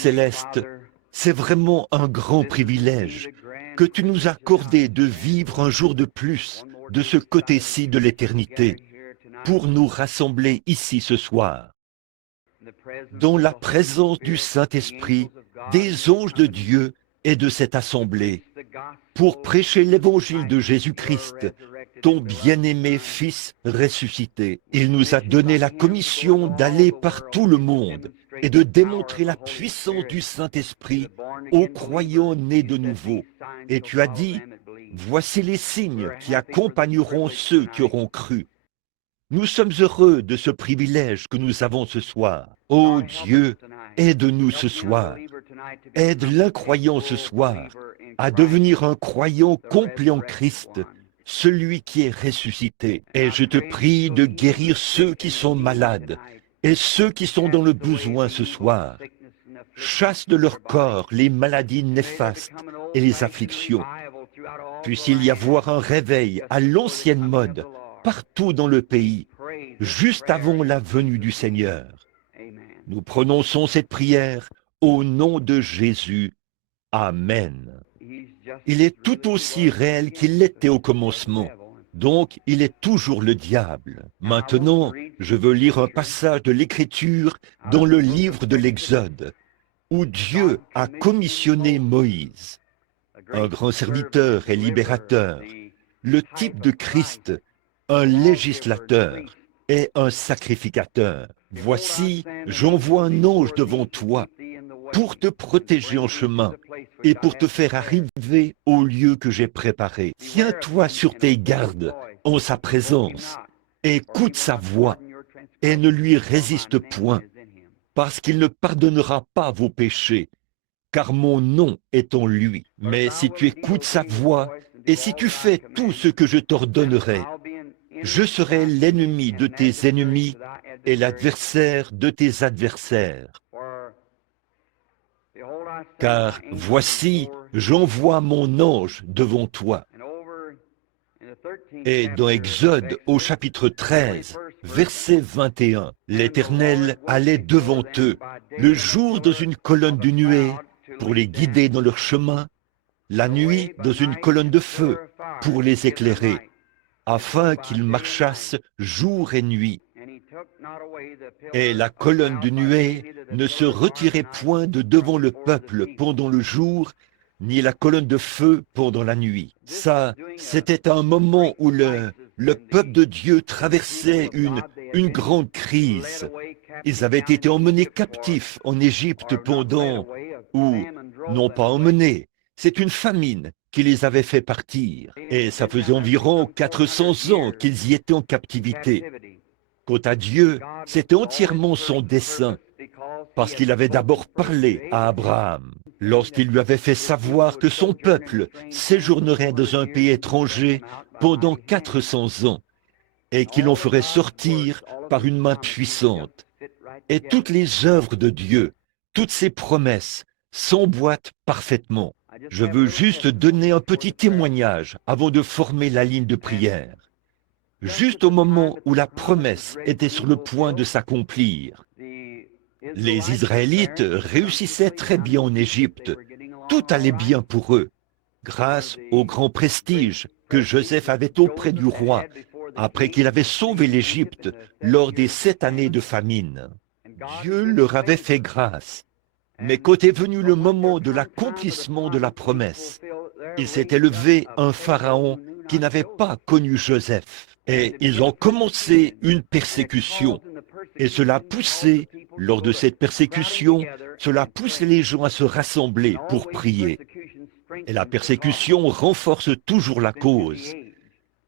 céleste, c'est vraiment un grand privilège que tu nous as accordé de vivre un jour de plus de ce côté-ci de l'éternité pour nous rassembler ici ce soir, dans la présence du Saint-Esprit, des anges de Dieu et de cette assemblée, pour prêcher l'évangile de Jésus-Christ, ton bien-aimé Fils ressuscité. Il nous a donné la commission d'aller par tout le monde et de démontrer la puissance du Saint-Esprit aux croyants nés de nouveau. Et tu as dit, voici les signes qui accompagneront ceux qui auront cru. Nous sommes heureux de ce privilège que nous avons ce soir. Ô Dieu, aide-nous ce soir. Aide l'incroyant ce soir à devenir un croyant complet en Christ, celui qui est ressuscité. Et je te prie de guérir ceux qui sont malades et ceux qui sont dans le besoin ce soir. Chasse de leur corps les maladies néfastes et les afflictions. Puisse-il y avoir un réveil à l'ancienne mode partout dans le pays, juste avant la venue du Seigneur. Nous prononçons cette prière au nom de Jésus. Amen. Il est tout aussi réel qu'il l'était au commencement. Donc, il est toujours le diable. Maintenant, je veux lire un passage de l'Écriture dans le livre de l'Exode, où Dieu a commissionné Moïse, un grand serviteur et libérateur, le type de Christ, un législateur et un sacrificateur. Voici, j'envoie un ange devant toi pour te protéger en chemin et pour te faire arriver au lieu que j'ai préparé. Tiens-toi sur tes gardes en sa présence, écoute sa voix et ne lui résiste point, parce qu'il ne pardonnera pas vos péchés, car mon nom est en lui. Mais si tu écoutes sa voix et si tu fais tout ce que je t'ordonnerai, je serai l'ennemi de tes ennemis et l'adversaire de tes adversaires. Car voici, j'envoie mon ange devant toi. Et dans Exode au chapitre 13, verset 21, l'Éternel allait devant eux, le jour dans une colonne de nuée pour les guider dans leur chemin, la nuit dans une colonne de feu pour les éclairer, afin qu'ils marchassent jour et nuit. Et la colonne de nuée ne se retirait point de devant le peuple pendant le jour, ni la colonne de feu pendant la nuit. Ça, c'était un moment où le peuple de Dieu traversait une grande crise. Ils avaient été emmenés captifs en Égypte pendant, ou non pas emmenés, c'est une famine qui les avait fait partir. Et ça faisait environ 400 ans qu'ils y étaient en captivité. Quant à Dieu, c'était entièrement son dessein, parce qu'il avait d'abord parlé à Abraham, lorsqu'il lui avait fait savoir que son peuple séjournerait dans un pays étranger pendant 400 ans, et qu'il en ferait sortir par une main puissante. Et toutes les œuvres de Dieu, toutes ses promesses, s'emboîtent parfaitement. Je veux juste donner un petit témoignage avant de former la ligne de prière. Juste au moment où la promesse était sur le point de s'accomplir, les Israélites réussissaient très bien en Égypte. Tout allait bien pour eux, grâce au grand prestige que Joseph avait auprès du roi, après qu'il avait sauvé l'Égypte lors des 7 années de famine. Dieu leur avait fait grâce. Mais quand est venu le moment de l'accomplissement de la promesse, il s'est élevé un pharaon qui n'avait pas connu Joseph. Et ils ont commencé une persécution. Et cela a poussé, lors de cette persécution, cela a poussé les gens à se rassembler pour prier. Et la persécution renforce toujours la cause.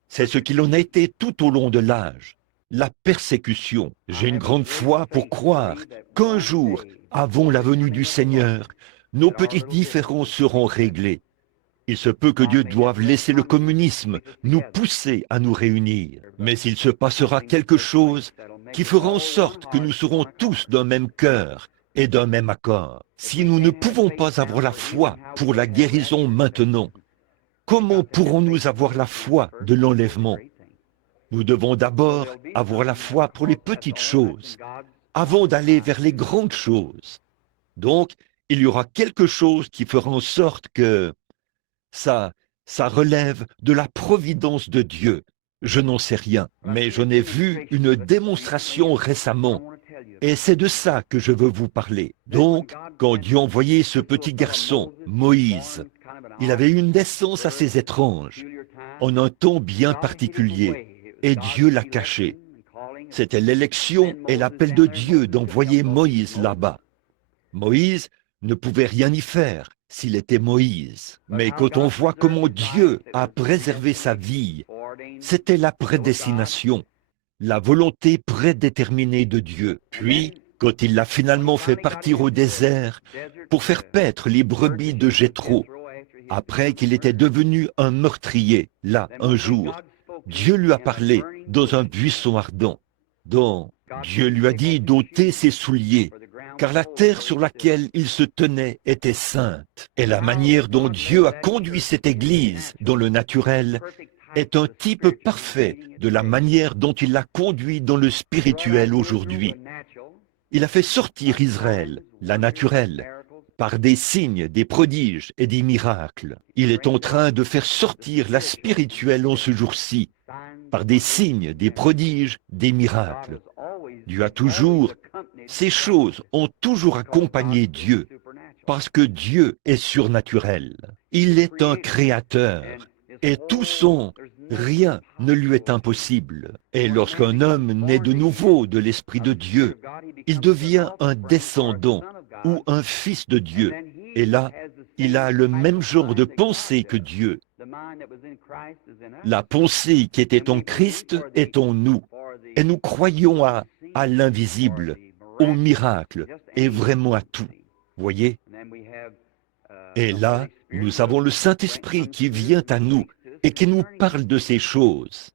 C'est ce qu'il en a été tout au long de l'âge. La persécution. J'ai une grande foi pour croire qu'un jour, avant la venue du Seigneur, nos petites différences seront réglées. Il se peut que Dieu doive laisser le communisme nous pousser à nous réunir. Mais il se passera quelque chose qui fera en sorte que nous serons tous d'un même cœur et d'un même accord. Si nous ne pouvons pas avoir la foi pour la guérison maintenant, comment pourrons-nous avoir la foi de l'enlèvement? Nous devons d'abord avoir la foi pour les petites choses, avant d'aller vers les grandes choses. Donc, il y aura quelque chose qui fera en sorte que ça, ça relève de la providence de Dieu. Je n'en sais rien, mais j'en ai vu une démonstration récemment. Et c'est de ça que je veux vous parler. Donc, quand Dieu envoyait ce petit garçon, Moïse, il avait une naissance assez étrange, en un temps bien particulier, et Dieu l'a caché. C'était l'élection et l'appel de Dieu d'envoyer Moïse là-bas. Moïse ne pouvait rien y faire s'il était Moïse. Mais quand on voit comment Dieu a préservé sa vie, c'était la prédestination, la volonté prédéterminée de Dieu. Puis, quand il l'a finalement fait partir au désert pour faire paître les brebis de Jéthro, après qu'il était devenu un meurtrier, là, un jour, Dieu lui a parlé dans un buisson ardent, dont Dieu lui a dit d'ôter ses souliers, car la terre sur laquelle il se tenait était sainte. Et la manière dont Dieu a conduit cette Église dans le naturel est un type parfait de la manière dont il l'a conduit dans le spirituel aujourd'hui. Il a fait sortir Israël, la naturelle, par des signes, des prodiges et des miracles. Il est en train de faire sortir la spirituelle en ce jour-ci, par des signes, des prodiges, des miracles. Dieu a toujours, ces choses ont toujours accompagné Dieu, parce que Dieu est surnaturel. Il est un créateur, et tout son, rien ne lui est impossible. Et lorsqu'un homme naît de nouveau de l'Esprit de Dieu, il devient un descendant ou un fils de Dieu. Et là, il a le même genre de pensée que Dieu. La pensée qui était en Christ est en nous. Et nous croyons à l'invisible, au miracle et vraiment à tout. Voyez? Et là, nous avons le Saint-Esprit qui vient à nous et qui nous parle de ces choses.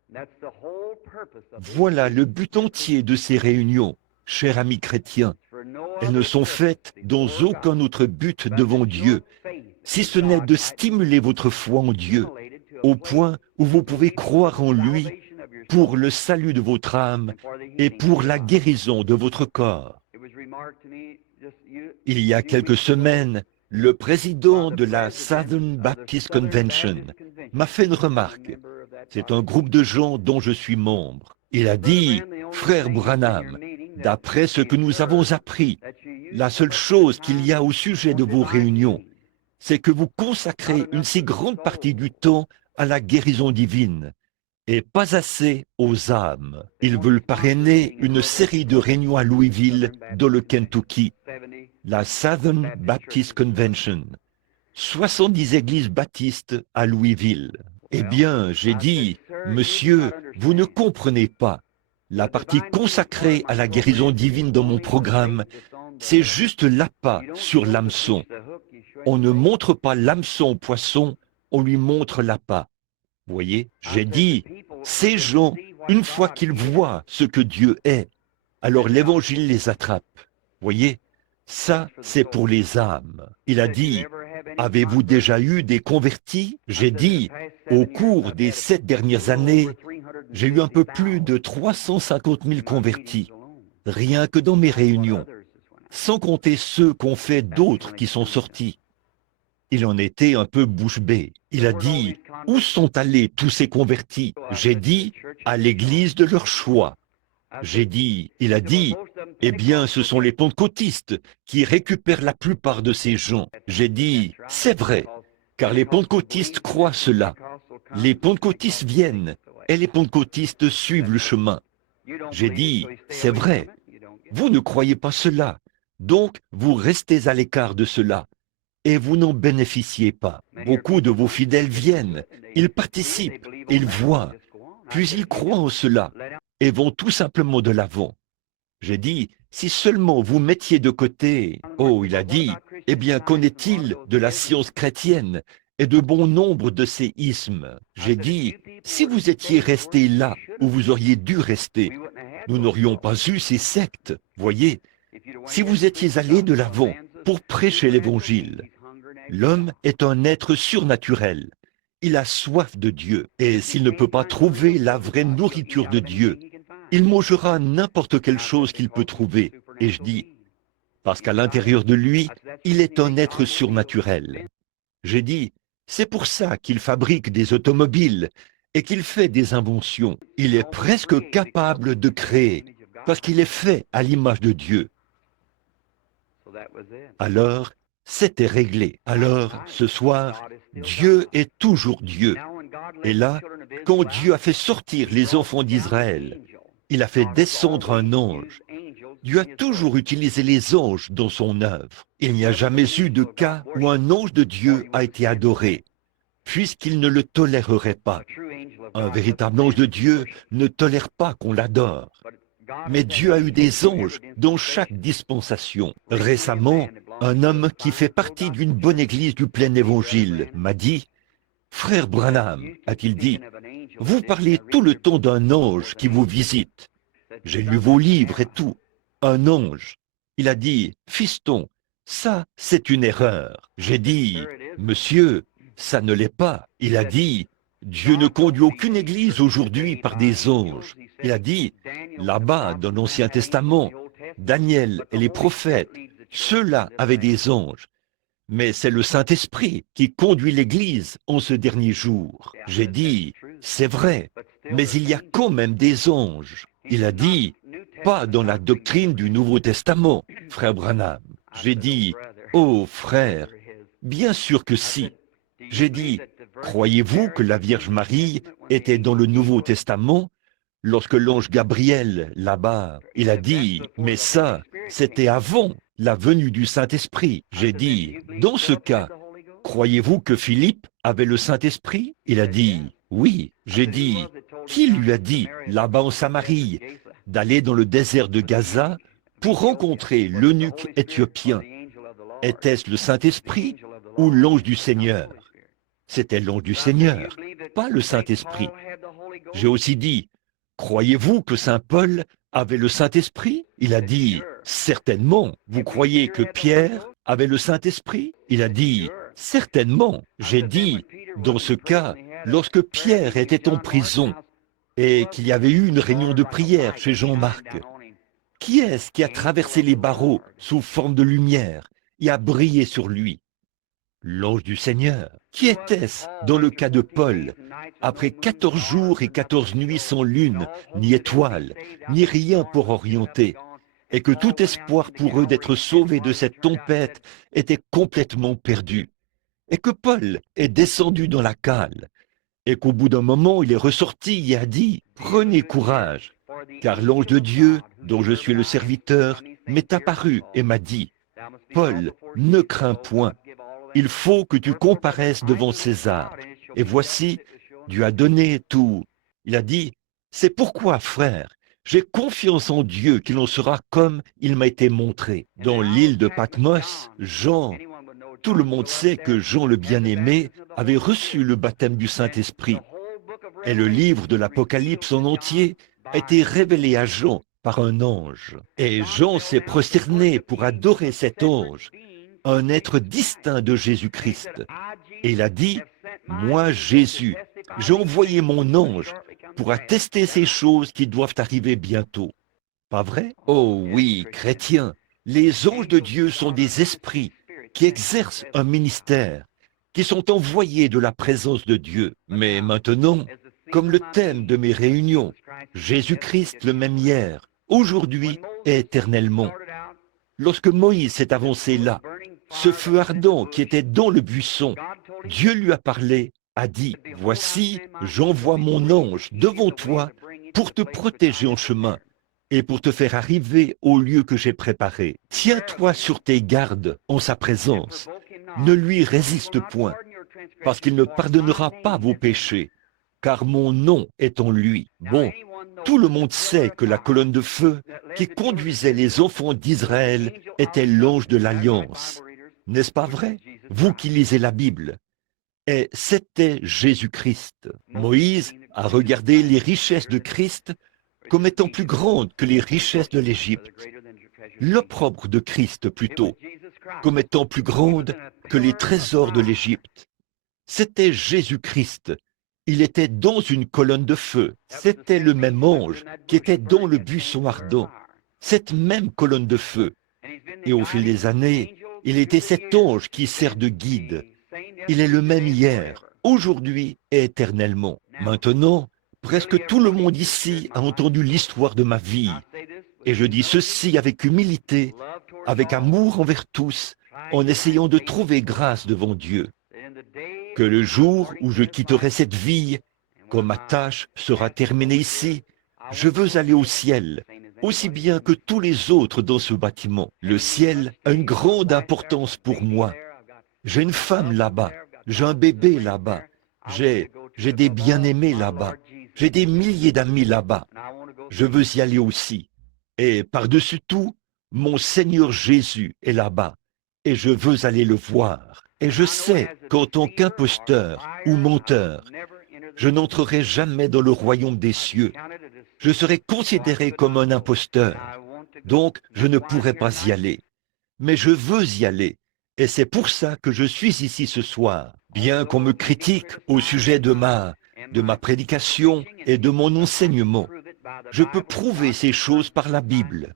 Voilà le but entier de ces réunions, chers amis chrétiens. Elles ne sont faites dans aucun autre but devant Dieu, si ce n'est de stimuler votre foi en Dieu, au point où vous pouvez croire en lui pour le salut de votre âme et pour la guérison de votre corps. Il y a quelques semaines, le président de la Southern Baptist Convention m'a fait une remarque. C'est un groupe de gens dont je suis membre. Il a dit, « Frère Branham, d'après ce que nous avons appris, la seule chose qu'il y a au sujet de vos réunions, c'est que vous consacrez une si grande partie du temps à la guérison divine et pas assez aux âmes. Ils veulent parrainer une série de réunions à Louisville, dans le Kentucky, la Southern Baptist Convention, 70 églises baptistes à Louisville. Eh bien, j'ai dit, monsieur, vous ne comprenez pas. La partie consacrée à la guérison divine dans mon programme, c'est juste l'appât sur l'hameçon. On ne montre pas l'hameçon au poisson, on lui montre l'appât. Vous voyez, j'ai dit, ces gens, une fois qu'ils voient ce que Dieu est, alors l'évangile les attrape. Vous voyez, ça, c'est pour les âmes. Il a dit, avez-vous déjà eu des convertis? J'ai dit, au cours des 7 dernières années, j'ai eu un peu plus de 350 000 convertis, rien que dans mes réunions, sans compter ceux qu'ont fait d'autres qui sont sortis. Il en était un peu bouche bée. Il a dit, où sont allés tous ces convertis? J'ai dit, à l'église de leur choix. J'ai dit, il a dit, eh bien, ce sont les pentecôtistes qui récupèrent la plupart de ces gens. J'ai dit, c'est vrai, car les pentecôtistes croient cela. Les pentecôtistes viennent et les pentecôtistes suivent le chemin. J'ai dit, c'est vrai, vous ne croyez pas cela, donc vous restez à l'écart de cela. Et vous n'en bénéficiez pas. Beaucoup de vos fidèles viennent, ils participent, ils voient, puis ils croient en cela et vont tout simplement de l'avant. J'ai dit, si seulement vous mettiez de côté, oh, il a dit, eh bien, qu'en est-il de la science chrétienne et de bon nombre de ces ismes? J'ai dit, si vous étiez resté là où vous auriez dû rester, nous n'aurions pas eu ces sectes, voyez. Si vous étiez allé de l'avant pour prêcher l'évangile, l'homme est un être surnaturel. Il a soif de Dieu. Et s'il ne peut pas trouver la vraie nourriture de Dieu, il mangera n'importe quelle chose qu'il peut trouver. Et je dis, parce qu'à l'intérieur de lui, il est un être surnaturel. J'ai dit, c'est pour ça qu'il fabrique des automobiles et qu'il fait des inventions. Il est presque capable de créer, parce qu'il est fait à l'image de Dieu. Alors, c'était réglé. Alors, ce soir, Dieu est toujours Dieu. Et là, quand Dieu a fait sortir les enfants d'Israël, il a fait descendre un ange. Dieu a toujours utilisé les anges dans son œuvre. Il n'y a jamais eu de cas où un ange de Dieu a été adoré, puisqu'il ne le tolérerait pas. Un véritable ange de Dieu ne tolère pas qu'on l'adore. Mais Dieu a eu des anges dans chaque dispensation. Récemment, un homme qui fait partie d'une bonne église du plein évangile m'a dit, « Frère Branham, a-t-il dit, vous parlez tout le temps d'un ange qui vous visite. J'ai lu vos livres et tout. Un ange. » Il a dit, « Fiston, ça, c'est une erreur. » J'ai dit, « Monsieur, ça ne l'est pas. » Il a dit, « Dieu ne conduit aucune église aujourd'hui par des anges. » Il a dit, « Là-bas, dans l'Ancien Testament, Daniel et les prophètes, ceux-là avaient des anges. Mais c'est le Saint-Esprit qui conduit l'Église en ce dernier jour. » J'ai dit, c'est vrai, mais il y a quand même des anges. Il a dit, pas dans la doctrine du Nouveau Testament, frère Branham. J'ai dit, oh frère, bien sûr que si. J'ai dit, croyez-vous que la Vierge Marie était dans le Nouveau Testament? Lorsque l'ange Gabriel, là-bas, il a dit, mais ça, c'était avant la venue du Saint-Esprit. J'ai dit, dans ce cas, croyez-vous que Philippe avait le Saint-Esprit? Il a dit, oui. J'ai dit, qui lui a dit, là-bas en Samarie, d'aller dans le désert de Gaza pour rencontrer l'eunuque éthiopien? Était-ce le Saint-Esprit ou l'ange du Seigneur? C'était l'ange du Seigneur, pas le Saint-Esprit. J'ai aussi dit, croyez-vous que Saint Paul avait le Saint-Esprit? Il a dit, certainement. Vous croyez que Pierre avait le Saint-Esprit? Il a dit, certainement. J'ai dit, dans ce cas, lorsque Pierre était en prison et qu'il y avait eu une réunion de prière chez Jean-Marc, qui est-ce qui a traversé les barreaux sous forme de lumière et a brillé sur lui? L'ange du Seigneur. Qui était-ce dans le cas de Paul? Après 14 jours et 14 nuits sans lune, ni étoile, ni rien pour orienter, et que tout espoir pour eux d'être sauvés de cette tempête était complètement perdu, et que Paul est descendu dans la cale, et qu'au bout d'un moment il est ressorti et a dit, « Prenez courage, car l'ange de Dieu, dont je suis le serviteur, m'est apparu et m'a dit, « Paul, ne crains point. Il faut que tu comparaisses devant César. » Et voici, Dieu a donné tout. Il a dit, c'est pourquoi, frère, j'ai confiance en Dieu qu'il en sera comme il m'a été montré. Dans l'île de Patmos, Jean, tout le monde sait que Jean le bien-aimé avait reçu le baptême du Saint-Esprit. Et le livre de l'Apocalypse en entier a été révélé à Jean par un ange. Et Jean s'est prosterné pour adorer cet ange, un être distinct de Jésus-Christ. Et il a dit, moi, Jésus, j'ai envoyé mon ange pour attester ces choses qui doivent arriver bientôt. Pas vrai? Oh oui, chrétiens, les anges de Dieu sont des esprits qui exercent un ministère, qui sont envoyés de la présence de Dieu. Mais maintenant, comme le thème de mes réunions, Jésus-Christ le même hier, aujourd'hui et éternellement. Lorsque Moïse s'est avancé là, ce feu ardent qui était dans le buisson, Dieu lui a parlé, a dit, « Voici, j'envoie mon ange devant toi pour te protéger en chemin et pour te faire arriver au lieu que j'ai préparé. Tiens-toi sur tes gardes en sa présence. Ne lui résiste point, parce qu'il ne pardonnera pas vos péchés, car mon nom est en lui. » Bon, tout le monde sait que la colonne de feu qui conduisait les enfants d'Israël était l'ange de l'Alliance. N'est-ce pas vrai? Vous qui lisez la Bible. Et c'était Jésus-Christ. Moïse a regardé les richesses de Christ comme étant plus grandes que les richesses de l'Égypte. L'opprobre de Christ plutôt, comme étant plus grande que les trésors de l'Égypte. C'était Jésus-Christ. Il était dans une colonne de feu. C'était le même ange qui était dans le buisson ardent. Cette même colonne de feu. Et au fil des années, il était cet ange qui sert de guide. Il est le même hier, aujourd'hui et éternellement. Maintenant, presque tout le monde ici a entendu l'histoire de ma vie. Et je dis ceci avec humilité, avec amour envers tous, en essayant de trouver grâce devant Dieu. Que le jour où je quitterai cette vie, quand ma tâche sera terminée ici, je veux aller au ciel, aussi bien que tous les autres dans ce bâtiment. Le ciel a une grande importance pour moi. J'ai une femme là-bas, j'ai un bébé là-bas, j'ai des bien-aimés là-bas, j'ai des milliers d'amis là-bas. Je veux y aller aussi. Et par-dessus tout, mon Seigneur Jésus est là-bas, et je veux aller le voir. Et je sais qu'en tant qu'imposteur ou menteur, je n'entrerai jamais dans le royaume des cieux. Je serai considéré comme un imposteur, donc je ne pourrai pas y aller. Mais je veux y aller, et c'est pour ça que je suis ici ce soir. Bien qu'on me critique au sujet de ma prédication et de mon enseignement, je peux prouver ces choses par la Bible,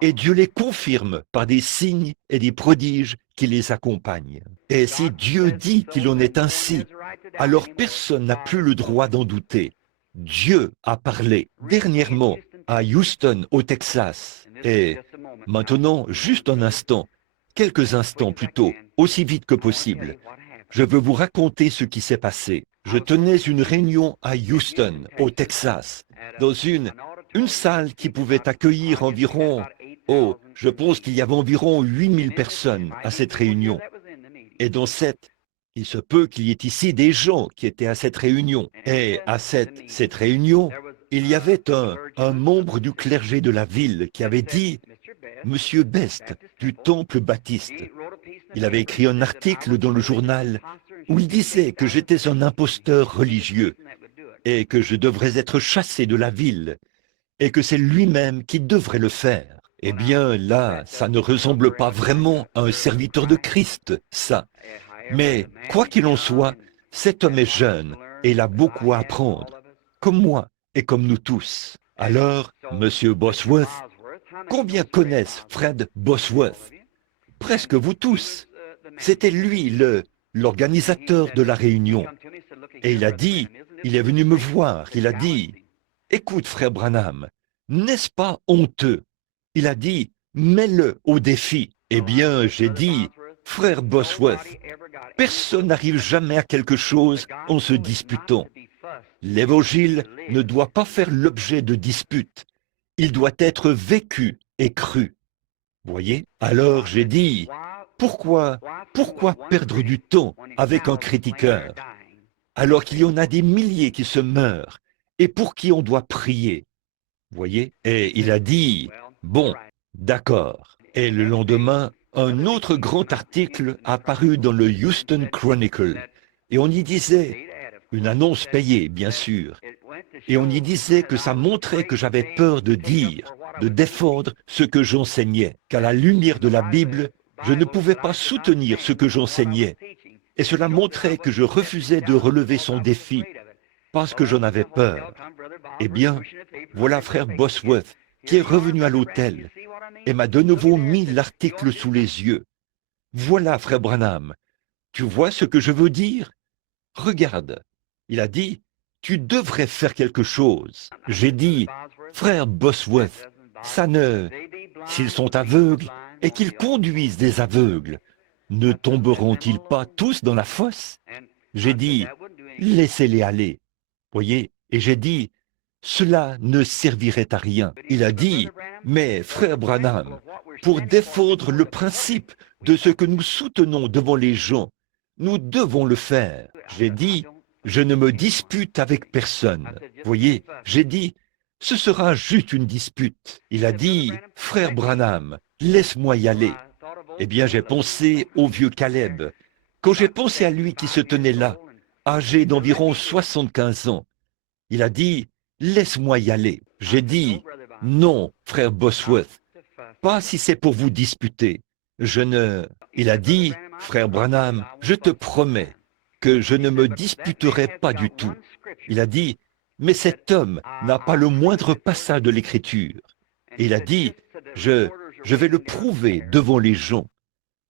et Dieu les confirme par des signes et des prodiges qui les accompagnent. Et si Dieu dit qu'il en est ainsi, alors personne n'a plus le droit d'en douter. Dieu a parlé dernièrement à Houston, au Texas, et maintenant, juste un instant, quelques instants plutôt, aussi vite que possible, je veux vous raconter ce qui s'est passé. Je tenais une réunion à Houston, au Texas, dans une salle qui pouvait accueillir environ, je pense qu'il y avait environ 8000 personnes à cette réunion. Et dans il se peut qu'il y ait ici des gens qui étaient à cette réunion. Et à cette réunion, il y avait un membre du clergé de la ville qui avait dit, Monsieur Best, du Temple Baptiste. Il avait écrit un article dans le journal où il disait que j'étais un imposteur religieux et que je devrais être chassé de la ville et que c'est lui-même qui devrait le faire. Eh bien, là, ça ne ressemble pas vraiment à un serviteur de Christ, ça. Mais, quoi qu'il en soit, cet homme est jeune et il a beaucoup à apprendre, comme moi et comme nous tous. Alors, Monsieur Bosworth, combien connaissent Fred Bosworth? Presque vous tous. C'était lui, l'organisateur de la réunion. Et il est venu me voir, il a dit, écoute, frère Branham, n'est-ce pas honteux? Il a dit, mets-le au défi. Eh bien, j'ai dit, frère Bosworth, personne n'arrive jamais à quelque chose en se disputant. L'évangile ne doit pas faire l'objet de disputes. Il doit être vécu et cru. Voyez? Alors j'ai dit, pourquoi perdre du temps avec un critiqueur, alors qu'il y en a des milliers qui se meurent et pour qui on doit prier? Voyez? Et il a dit, bon, d'accord. Et le lendemain, un autre grand article apparut dans le Houston Chronicle. Et on y disait, une annonce payée, bien sûr, et on y disait que ça montrait que j'avais peur de dire, de défendre ce que j'enseignais, qu'à la lumière de la Bible, je ne pouvais pas soutenir ce que j'enseignais. Et cela montrait que je refusais de relever son défi, parce que j'en avais peur. Eh bien, voilà frère Bosworth, qui est revenu à l'hôtel, et m'a de nouveau mis l'article sous les yeux. Voilà, frère Branham, tu vois ce que je veux dire? Regarde, il a dit, tu devrais faire quelque chose. J'ai dit, frère Bosworth, s'ils sont aveugles et qu'ils conduisent des aveugles, ne tomberont-ils pas tous dans la fosse? J'ai dit, laissez-les aller. Voyez, et j'ai dit, cela ne servirait à rien. Il a dit, mais frère Branham, pour défendre le principe de ce que nous soutenons devant les gens, nous devons le faire. J'ai dit, je ne me dispute avec personne. Voyez, j'ai dit, ce sera juste une dispute. Il a dit, frère Branham, laisse-moi y aller. Eh bien, j'ai pensé au vieux Caleb. Quand j'ai pensé à lui qui se tenait là, âgé d'environ 75 ans, il a dit, laisse-moi y aller. J'ai dit, non, frère Bosworth, pas si c'est pour vous disputer. Il a dit, frère Branham, je te promets que je ne me disputerai pas du tout. Il a dit, mais cet homme n'a pas le moindre passage de l'écriture. Il a dit, je je vais le prouver devant les gens.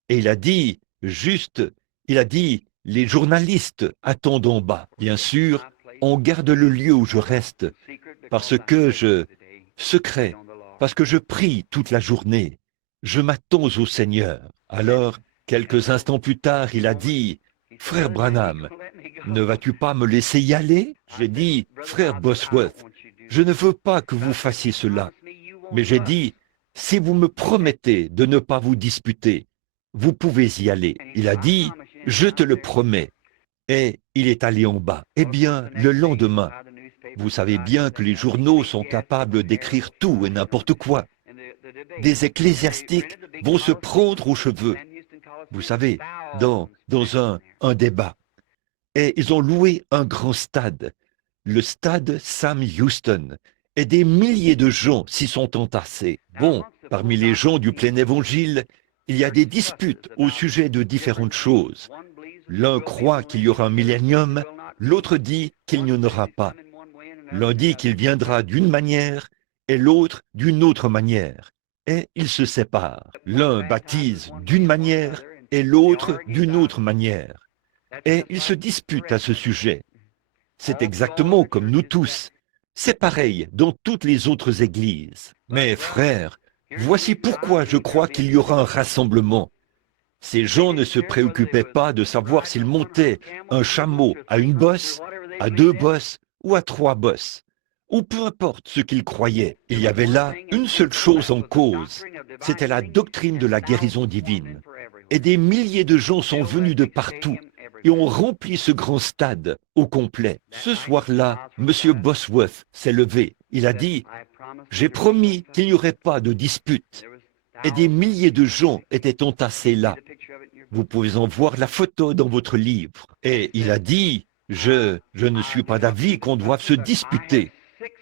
Et il a dit, juste, il a dit, les journalistes attendent en bas. Bien sûr, on garde le lieu où je reste, parce que secret, parce que je prie toute la journée. Je m'attends au Seigneur. Alors, quelques instants plus tard, il a dit, Frère Branham, ne vas-tu pas me laisser y aller? J'ai dit, Frère Bosworth, je ne veux pas que vous fassiez cela. Mais j'ai dit, si vous me promettez de ne pas vous disputer, vous pouvez y aller. Il a dit, je te le promets. Et il est allé en bas. Eh bien, le lendemain, vous savez bien que les journaux sont capables d'écrire tout et n'importe quoi. Des ecclésiastiques vont se prendre aux cheveux, vous savez, dans un débat. Et ils ont loué un grand stade, le stade Sam Houston, et des milliers de gens s'y sont entassés. Bon, parmi les gens du plein évangile, il y a des disputes au sujet de différentes choses. L'un croit qu'il y aura un millénium, l'autre dit qu'il n'y en aura pas. L'un dit qu'il viendra d'une manière et l'autre d'une autre manière. Et ils se séparent. L'un baptise d'une manière et l'autre d'une autre manière. Et ils se disputent à ce sujet. C'est exactement comme nous tous. C'est pareil dans toutes les autres églises. Mais frères, voici pourquoi je crois qu'il y aura un rassemblement. Ces gens ne se préoccupaient pas de savoir s'ils montaient un chameau à une bosse, à deux bosses ou à trois bosses, ou peu importe ce qu'ils croyaient. Il y avait là une seule chose en cause, c'était la doctrine de la guérison divine. Et des milliers de gens sont venus de partout et ont rempli ce grand stade au complet. Ce soir-là, M. Bosworth s'est levé. Il a dit, « J'ai promis qu'il n'y aurait pas de dispute. » Et des milliers de gens étaient entassés là. Vous pouvez en voir la photo dans votre livre. Et il a dit, je ne suis pas d'avis qu'on doive se disputer,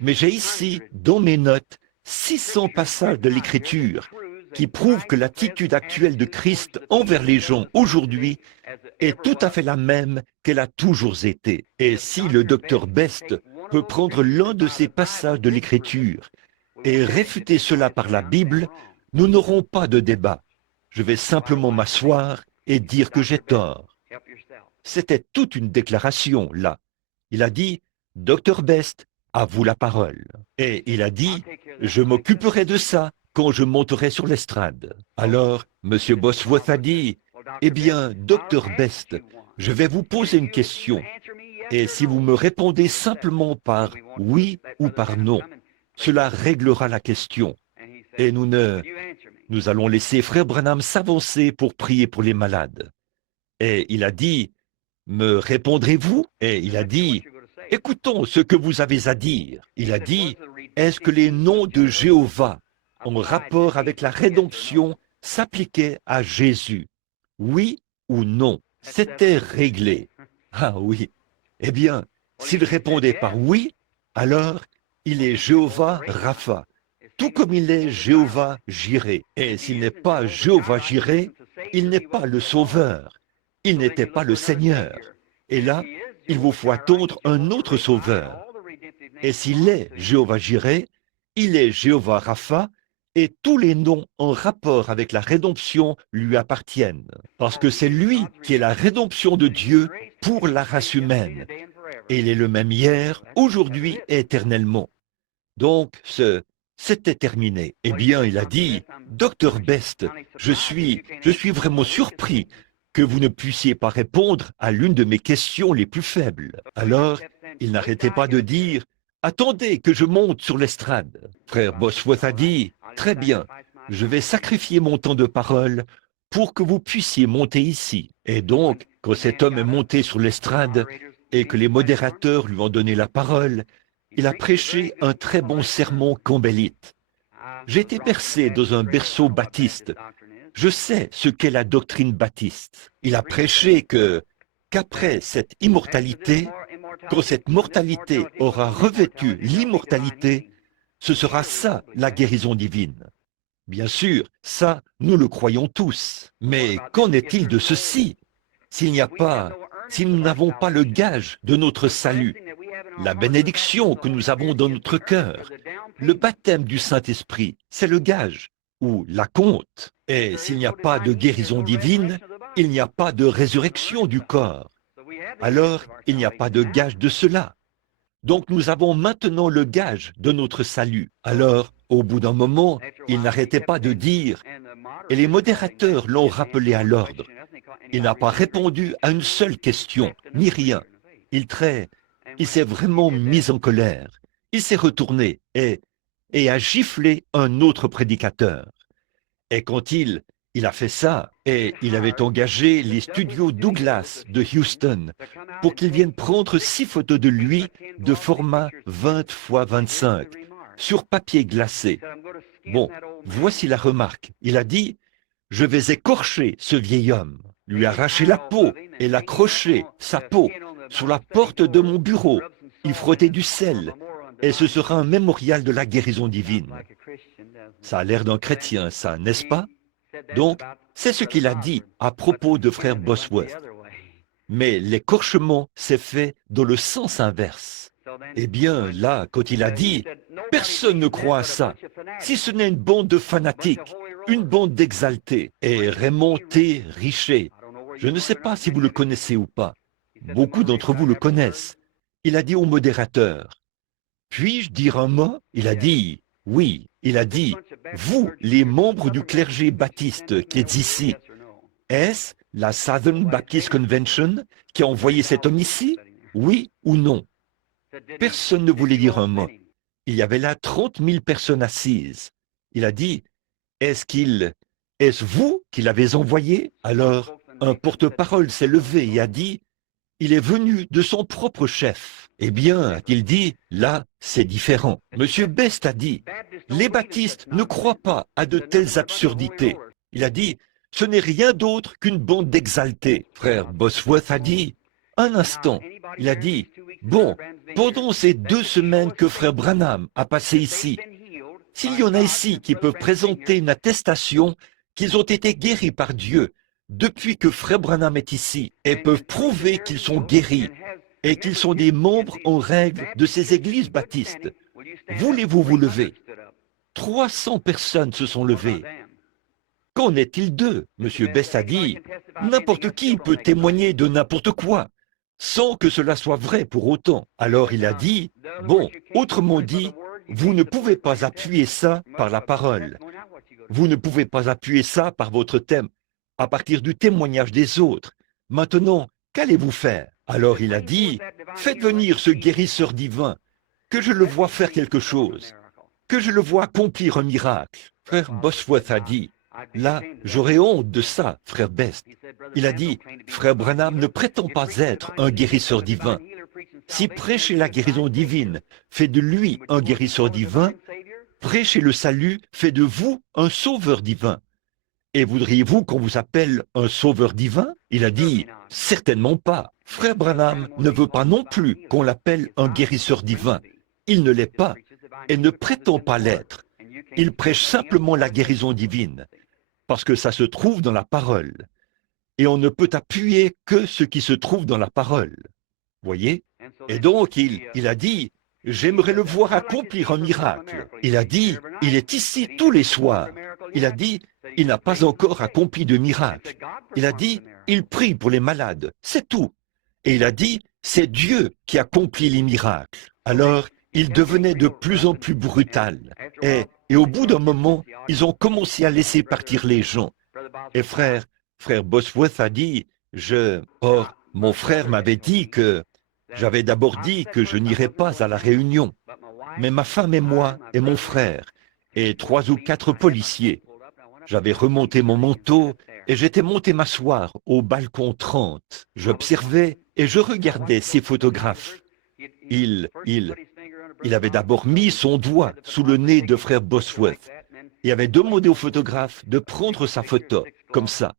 mais j'ai ici, dans mes notes, 600 passages de l'Écriture qui prouvent que l'attitude actuelle de Christ envers les gens aujourd'hui est tout à fait la même qu'elle a toujours été. Et si le docteur Best peut prendre l'un de ces passages de l'Écriture et réfuter cela par la Bible, nous n'aurons pas de débat. Je vais simplement m'asseoir et dire que j'ai tort. C'était toute une déclaration, là. Il a dit, « Docteur Best, à vous la parole. » Et il a dit, « Je m'occuperai de ça quand je monterai sur l'estrade. » Alors, M. Bosworth a dit, « Eh bien, Docteur Best, je vais vous poser une question. Et si vous me répondez simplement par oui ou par non, cela réglera la question. Et nous allons laisser Frère Branham s'avancer pour prier pour les malades. » Et il a dit, « Me répondrez-vous » Et il a dit, « Écoutons ce que vous avez à dire. » Il a dit, « Est-ce que les noms de Jéhovah en rapport avec la rédemption s'appliquaient à Jésus? Oui ou non? C'était réglé. Ah oui. Eh bien, s'il répondait par oui, alors il est Jéhovah Rapha, tout comme il est Jéhovah Jireh. Et s'il n'est pas Jéhovah Jireh, il n'est pas le Sauveur. Il n'était pas le Seigneur. Et là, il vous faut attendre un autre Sauveur. Et s'il est Jéhovah Jireh, il est Jéhovah Rapha, et tous les noms en rapport avec la rédemption lui appartiennent. Parce que c'est lui qui est la rédemption de Dieu pour la race humaine. Et il est le même hier, aujourd'hui et éternellement. Donc, c'était terminé. Eh bien, il a dit, « Docteur Best, je suis vraiment surpris que vous ne puissiez pas répondre à l'une de mes questions les plus faibles. » Alors, il n'arrêtait pas de dire, « Attendez que je monte sur l'estrade. » Frère Bosworth a dit, « Très bien, je vais sacrifier mon temps de parole pour que vous puissiez monter ici. » Et donc, quand cet homme est monté sur l'estrade et que les modérateurs lui ont donné la parole, il a prêché un très bon sermon campbellite. J'ai été bercé dans un berceau baptiste. Je sais ce qu'est la doctrine baptiste. Il a prêché qu'après cette immortalité, quand cette mortalité aura revêtu l'immortalité, ce sera ça la guérison divine. Bien sûr, ça, nous le croyons tous. Mais qu'en est-il de ceci? Si nous n'avons pas le gage de notre salut, la bénédiction que nous avons dans notre cœur, le baptême du Saint-Esprit, c'est le gage. ou la compte. Et s'il n'y a pas de guérison divine, il n'y a pas de résurrection du corps. Alors, il n'y a pas de gage de cela. Donc nous avons maintenant le gage de notre salut. Alors, au bout d'un moment, il n'arrêtait pas de dire, et les modérateurs l'ont rappelé à l'ordre. Il n'a pas répondu à une seule question, ni rien. Il s'est vraiment mis en colère. Il s'est retourné et a giflé un autre prédicateur. Et quand il a fait ça, et il avait engagé les studios Douglas de Houston pour qu'ils viennent prendre 6 photos de lui de format 20 x 25 sur papier glacé. Bon, voici la remarque. Il a dit, je vais écorcher ce vieil homme, lui arracher la peau et l'accrocher, sa peau, sur la porte de mon bureau, y frotter du sel, et ce sera un mémorial de la guérison divine. Ça a l'air d'un chrétien, ça, n'est-ce pas? Donc, c'est ce qu'il a dit à propos de frère Bosworth. Mais l'écorchement s'est fait dans le sens inverse. Eh bien, là, quand il a dit, personne ne croit à ça, si ce n'est une bande de fanatiques, une bande d'exaltés, et Raymond T. Richer, je ne sais pas si vous le connaissez ou pas, beaucoup d'entre vous le connaissent. Il a dit au modérateur, puis-je dire un mot? Il a dit, oui, il a dit, vous, les membres du clergé baptiste qui êtes ici, est-ce la Southern Baptist Convention qui a envoyé cet homme ici? Oui ou non? Personne ne voulait dire un mot. Il y avait là 30 000 personnes assises. Il a dit, est-ce vous qui l'avez envoyé? Alors, un porte-parole s'est levé et a dit, il est venu de son propre chef. Eh bien, a-t-il dit, là, c'est différent. Monsieur Best a dit, les baptistes ne croient pas à de telles absurdités. Il a dit, ce n'est rien d'autre qu'une bande d'exaltés. Frère Bosworth a dit, un instant, il a dit, bon, pendant ces 2 semaines que frère Branham a passé ici, s'il y en a ici qui peuvent présenter une attestation qu'ils ont été guéris par Dieu depuis que frère Branham est ici et peuvent prouver qu'ils sont guéris et qu'ils sont des membres en règle de ces églises baptistes, voulez-vous vous lever? 300 personnes se sont levées. Qu'en est-il d'eux? Monsieur Best a dit, n'importe qui peut témoigner de n'importe quoi, sans que cela soit vrai pour autant. Alors il a dit, bon, autrement dit, vous ne pouvez pas appuyer ça par la parole. Vous ne pouvez pas appuyer ça par votre thème, à partir du témoignage des autres. Maintenant, qu'allez-vous faire? Alors il a dit, faites venir ce guérisseur divin, que je le vois faire quelque chose, que je le vois accomplir un miracle. Frère Bosworth a dit, là, j'aurais honte de ça, frère Best. Il a dit, frère Branham ne prétend pas être un guérisseur divin. Si prêcher la guérison divine fait de lui un guérisseur divin, prêcher le salut fait de vous un sauveur divin. Et voudriez-vous qu'on vous appelle un sauveur divin? Il a dit, certainement pas. Frère Branham ne veut pas non plus qu'on l'appelle un guérisseur divin. Il ne l'est pas et ne prétend pas l'être. Il prêche simplement la guérison divine, parce que ça se trouve dans la parole. Et on ne peut appuyer que ce qui se trouve dans la parole. Voyez? Et donc il a dit, j'aimerais le voir accomplir un miracle. Il a dit, il est ici tous les soirs. Il a dit, il n'a pas encore accompli de miracle. Il a dit, il prie pour les malades, c'est tout. Et il a dit, c'est Dieu qui accomplit les miracles. Alors, il devenait de plus en plus brutal. Et au bout d'un moment, ils ont commencé à laisser partir les gens. Et frère Bosworth a dit, Or, mon frère m'avait dit que, j'avais d'abord dit que je n'irais pas à la réunion. Mais ma femme et moi, et mon frère, et 3 ou 4 policiers, j'avais remonté mon manteau et j'étais monté m'asseoir au balcon 30. J'observais et je regardais ces photographes. Il avait d'abord mis son doigt sous le nez de frère Bosworth et avait demandé au photographe de prendre sa photo, comme ça.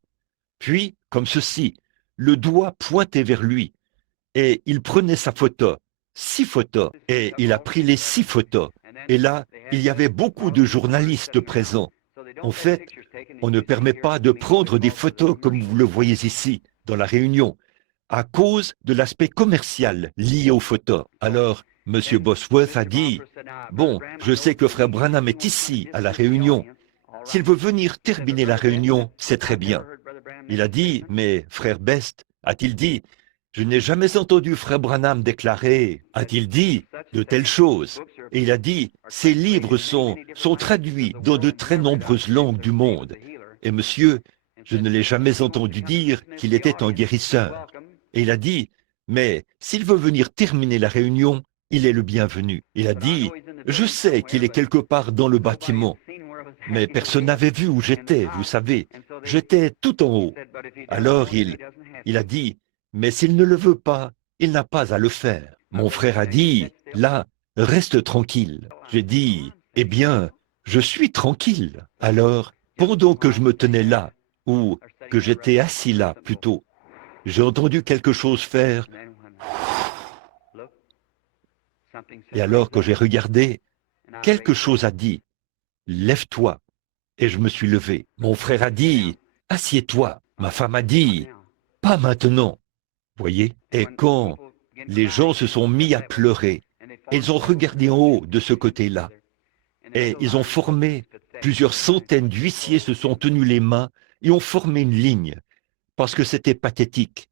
Puis, comme ceci, le doigt pointé vers lui. Et il prenait sa photo, 6 photos, et il a pris les 6 photos. Et là, il y avait beaucoup de journalistes présents. En fait, on ne permet pas de prendre des photos comme vous le voyez ici, dans la réunion, à cause de l'aspect commercial lié aux photos. Alors, M. Bosworth a dit, bon, je sais que frère Branham est ici, à la réunion, s'il veut venir terminer la réunion, c'est très bien. Il a dit, mais frère Best a-t-il dit, je n'ai jamais entendu frère Branham déclarer, a-t-il dit, de telles choses. Et il a dit, ces livres sont traduits dans de très nombreuses langues du monde. Et monsieur, je ne l'ai jamais entendu dire qu'il était un guérisseur. Et il a dit, mais s'il veut venir terminer la réunion, il est le bienvenu. Il a dit, je sais qu'il est quelque part dans le bâtiment, mais personne n'avait vu où j'étais, vous savez. J'étais tout en haut. Alors il a dit, mais s'il ne le veut pas, il n'a pas à le faire. Mon frère a dit, là, reste tranquille. J'ai dit, eh bien, je suis tranquille. Alors, pendant que je me tenais là, ou que j'étais assis là plutôt, j'ai entendu quelque chose faire. Et alors que j'ai regardé, quelque chose a dit, lève-toi. Et je me suis levé. Mon frère a dit, assieds-toi. Ma femme a dit, pas maintenant. Voyez? Et quand les gens se sont mis à pleurer, ils ont regardé en haut de ce côté-là. Et ils ont formé, plusieurs centaines d'huissiers se sont tenus les mains et ont formé une ligne, parce que c'était pathétique.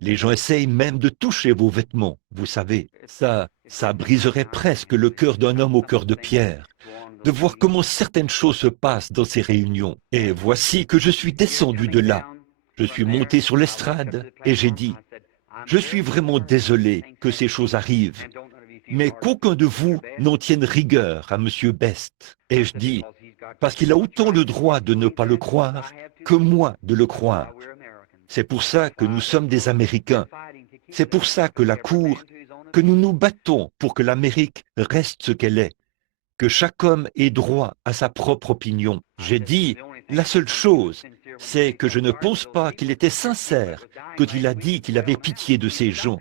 Les gens essayent même de toucher vos vêtements, vous savez. Ça briserait presque le cœur d'un homme au cœur de pierre, de voir comment certaines choses se passent dans ces réunions. Et voici que je suis descendu de là. Je suis monté sur l'estrade et j'ai dit, je suis vraiment désolé que ces choses arrivent, mais qu'aucun de vous n'en tienne rigueur à M. Best. Et je dis, parce qu'il a autant le droit de ne pas le croire que moi de le croire. C'est pour ça que nous sommes des Américains. C'est pour ça que la Cour, que nous nous battons pour que l'Amérique reste ce qu'elle est, que chaque homme ait droit à sa propre opinion. J'ai dit, la seule chose, c'est que je ne pense pas qu'il était sincère quand il a dit qu'il avait pitié de ces gens.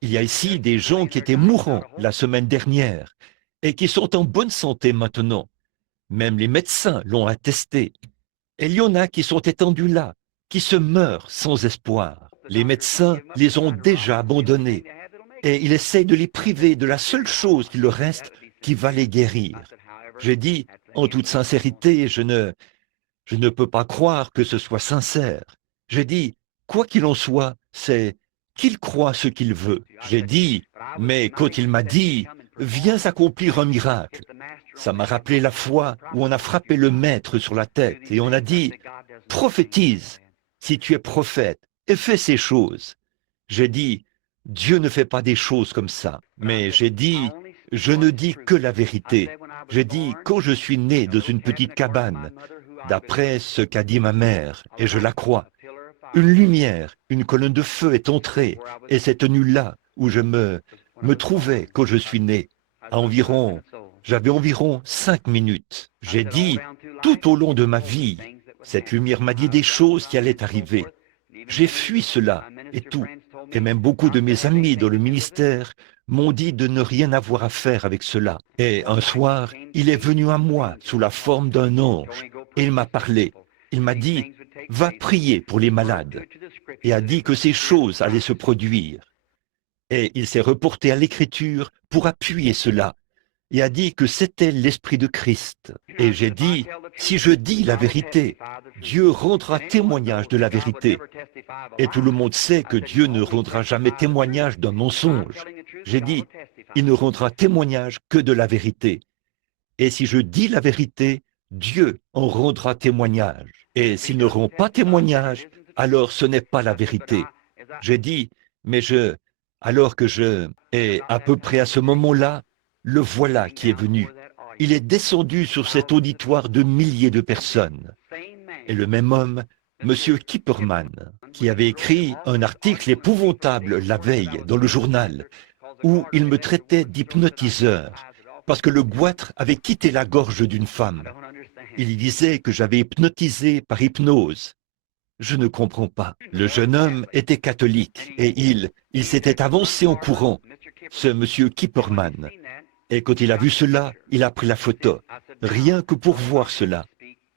Il y a ici des gens qui étaient mourants la semaine dernière et qui sont en bonne santé maintenant. Même les médecins l'ont attesté. Et il y en a qui sont étendus là, qui se meurent sans espoir. Les médecins les ont déjà abandonnés et ils essayent de les priver de la seule chose qui leur reste qui va les guérir. J'ai dit, en toute sincérité, je ne peux pas croire que ce soit sincère. J'ai dit, quoi qu'il en soit, c'est qu'il croit ce qu'il veut. J'ai dit, mais quand il m'a dit, viens accomplir un miracle, ça m'a rappelé la fois où on a frappé le maître sur la tête et on a dit, prophétise, si tu es prophète, et fais ces choses. J'ai dit, Dieu ne fait pas des choses comme ça, mais j'ai dit, je ne dis que la vérité. J'ai dit, quand je suis né dans une petite cabane, d'après ce qu'a dit ma mère, et je la crois, une lumière, une colonne de feu est entrée, et c'est tenu là où je me trouvais quand je suis né. J'avais environ 5 minutes. J'ai dit, tout au long de ma vie, cette lumière m'a dit des choses qui allaient arriver. J'ai fui cela et tout. Et même beaucoup de mes amis dans le ministère m'ont dit de ne rien avoir à faire avec cela. Et un soir, il est venu à moi sous la forme d'un ange et il m'a parlé. Il m'a dit, va prier pour les malades. Et a dit que ces choses allaient se produire. Et il s'est reporté à l'écriture pour appuyer cela. Et a dit que c'était l'Esprit de Christ. Et j'ai dit, si je dis la vérité, Dieu rendra témoignage de la vérité. Et tout le monde sait que Dieu ne rendra jamais témoignage d'un mensonge. J'ai dit, il ne rendra témoignage que de la vérité. Et si je dis la vérité, Dieu en rendra témoignage. Et s'il ne rend pas témoignage, alors ce n'est pas la vérité. J'ai dit, alors que et à peu près à ce moment-là, le voilà qui est venu. Il est descendu sur cet auditoire de milliers de personnes. Et le même homme, M. Kipperman, qui avait écrit un article épouvantable la veille dans le journal, où il me traitait d'hypnotiseur, parce que le goitre avait quitté la gorge d'une femme. Il y disait que j'avais hypnotisé par hypnose. Je ne comprends pas. Le jeune homme était catholique et il s'était avancé en courant, ce M. Kipperman. Et quand il a vu cela, il a pris la photo, rien que pour voir cela.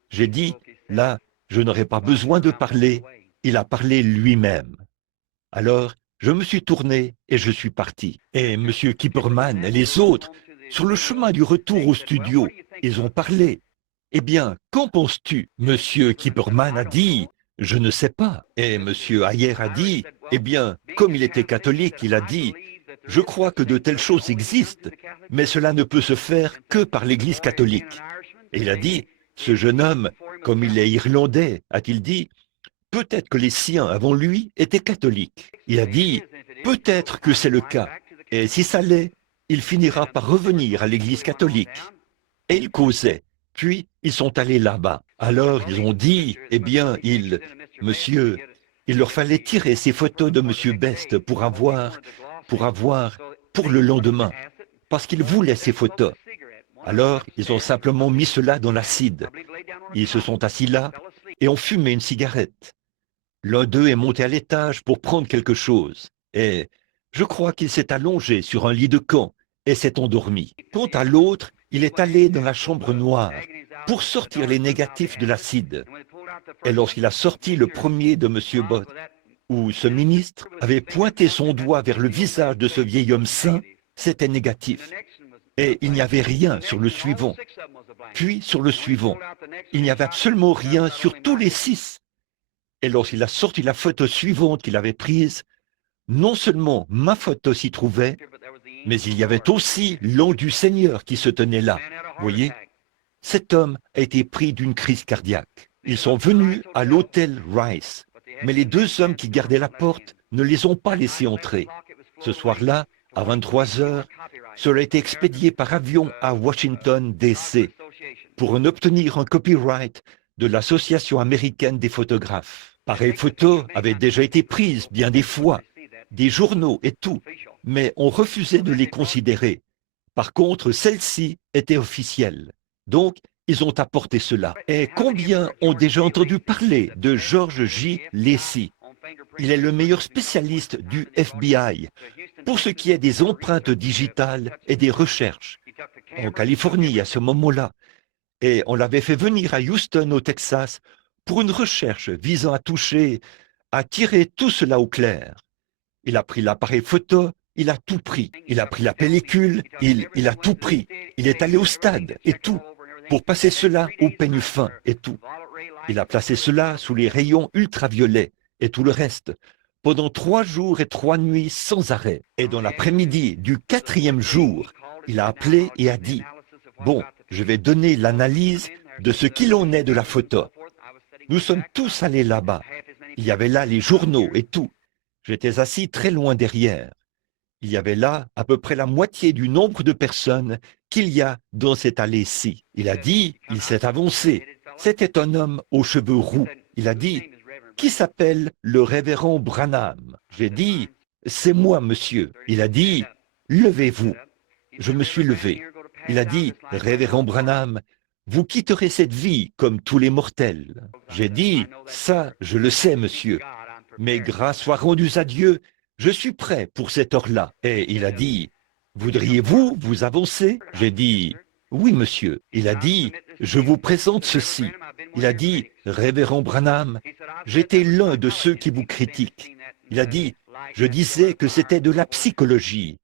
J'ai dit, là, je n'aurais pas besoin de parler, il a parlé lui-même. Alors, je me suis tourné et je suis parti. Et M. Kipperman et les autres, sur le chemin du retour au studio, ils ont parlé. Eh bien, qu'en penses-tu? Monsieur Kipperman a dit, je ne sais pas. Et Monsieur Ayer a dit, eh bien, comme il était catholique, il a dit, je crois que de telles choses existent, mais cela ne peut se faire que par l'Église catholique. Et il a dit, ce jeune homme, comme il est irlandais, a-t-il dit, peut-être que les siens avant lui étaient catholiques. Il a dit, peut-être que c'est le cas, et si ça l'est, il finira par revenir à l'Église catholique. Et ils causaient. Puis, ils sont allés là-bas. Alors, ils ont dit, eh bien, monsieur, il leur fallait tirer ces photos de monsieur Best pour le lendemain, parce qu'ils voulaient ces photos. Alors, ils ont simplement mis cela dans l'acide. Ils se sont assis là et ont fumé une cigarette. L'un d'eux est monté à l'étage pour prendre quelque chose. Et je crois qu'il s'est allongé sur un lit de camp et s'est endormi. Quant à l'autre, il est allé dans la chambre noire pour sortir les négatifs de l'acide. Et lorsqu'il a sorti le premier de M. Bott, où ce ministre avait pointé son doigt vers le visage de ce vieil homme sain, c'était négatif. Et il n'y avait rien sur le suivant. Puis sur le suivant, il n'y avait absolument rien sur tous les 6. Et lorsqu'il a sorti la photo suivante qu'il avait prise, non seulement ma photo s'y trouvait, mais il y avait aussi l'ange du Seigneur qui se tenait là. Voyez, cet homme a été pris d'une crise cardiaque. Ils sont venus à l'hôtel Rice, mais les 2 hommes qui gardaient la porte ne les ont pas laissés entrer. Ce soir-là, à 23 heures, cela a été expédié par avion à Washington, D.C., pour en obtenir un copyright de l'Association américaine des photographes. Pareilles photos avaient déjà été prises bien des fois, des journaux et tout, mais on refusait de les considérer. Par contre, celle-ci était officielle. Donc, ils ont apporté cela. Et combien ont déjà entendu parler de George J. Lacy? Il est le meilleur spécialiste du FBI pour ce qui est des empreintes digitales et des recherches. En Californie, à ce moment-là, et on l'avait fait venir à Houston, au Texas, pour une recherche visant à tirer tout cela au clair. Il a pris l'appareil photo, il a tout pris. Il a pris la pellicule, il a tout pris. Il est allé au stade et tout, pour passer cela au peigne fin et tout. Il a placé cela sous les rayons ultraviolets et tout le reste, pendant 3 jours et 3 nuits sans arrêt. Et dans l'après-midi du 4e jour, il a appelé et a dit, bon, je vais donner l'analyse de ce qu'il en est de la photo. Nous sommes tous allés là-bas. Il y avait là les journaux et tout. J'étais assis très loin derrière. Il y avait là à peu près la moitié du nombre de personnes qu'il y a dans cette allée-ci. Il a dit, il s'est avancé. C'était un homme aux cheveux roux. Il a dit, qui s'appelle le révérend Branham? J'ai dit, c'est moi, monsieur. Il a dit, levez-vous. Je me suis levé. Il a dit, révérend Branham, vous quitterez cette vie comme tous les mortels. J'ai dit, ça, je le sais, monsieur. Mais grâce soit rendue à Dieu, je suis prêt pour cette heure-là. Et il a dit, voudriez-vous vous avancer? J'ai dit, oui, monsieur. Il a dit, je vous présente ceci. Il a dit, révérend Branham, j'étais l'un de ceux qui vous critiquent. Il a dit, je disais que c'était de la psychologie.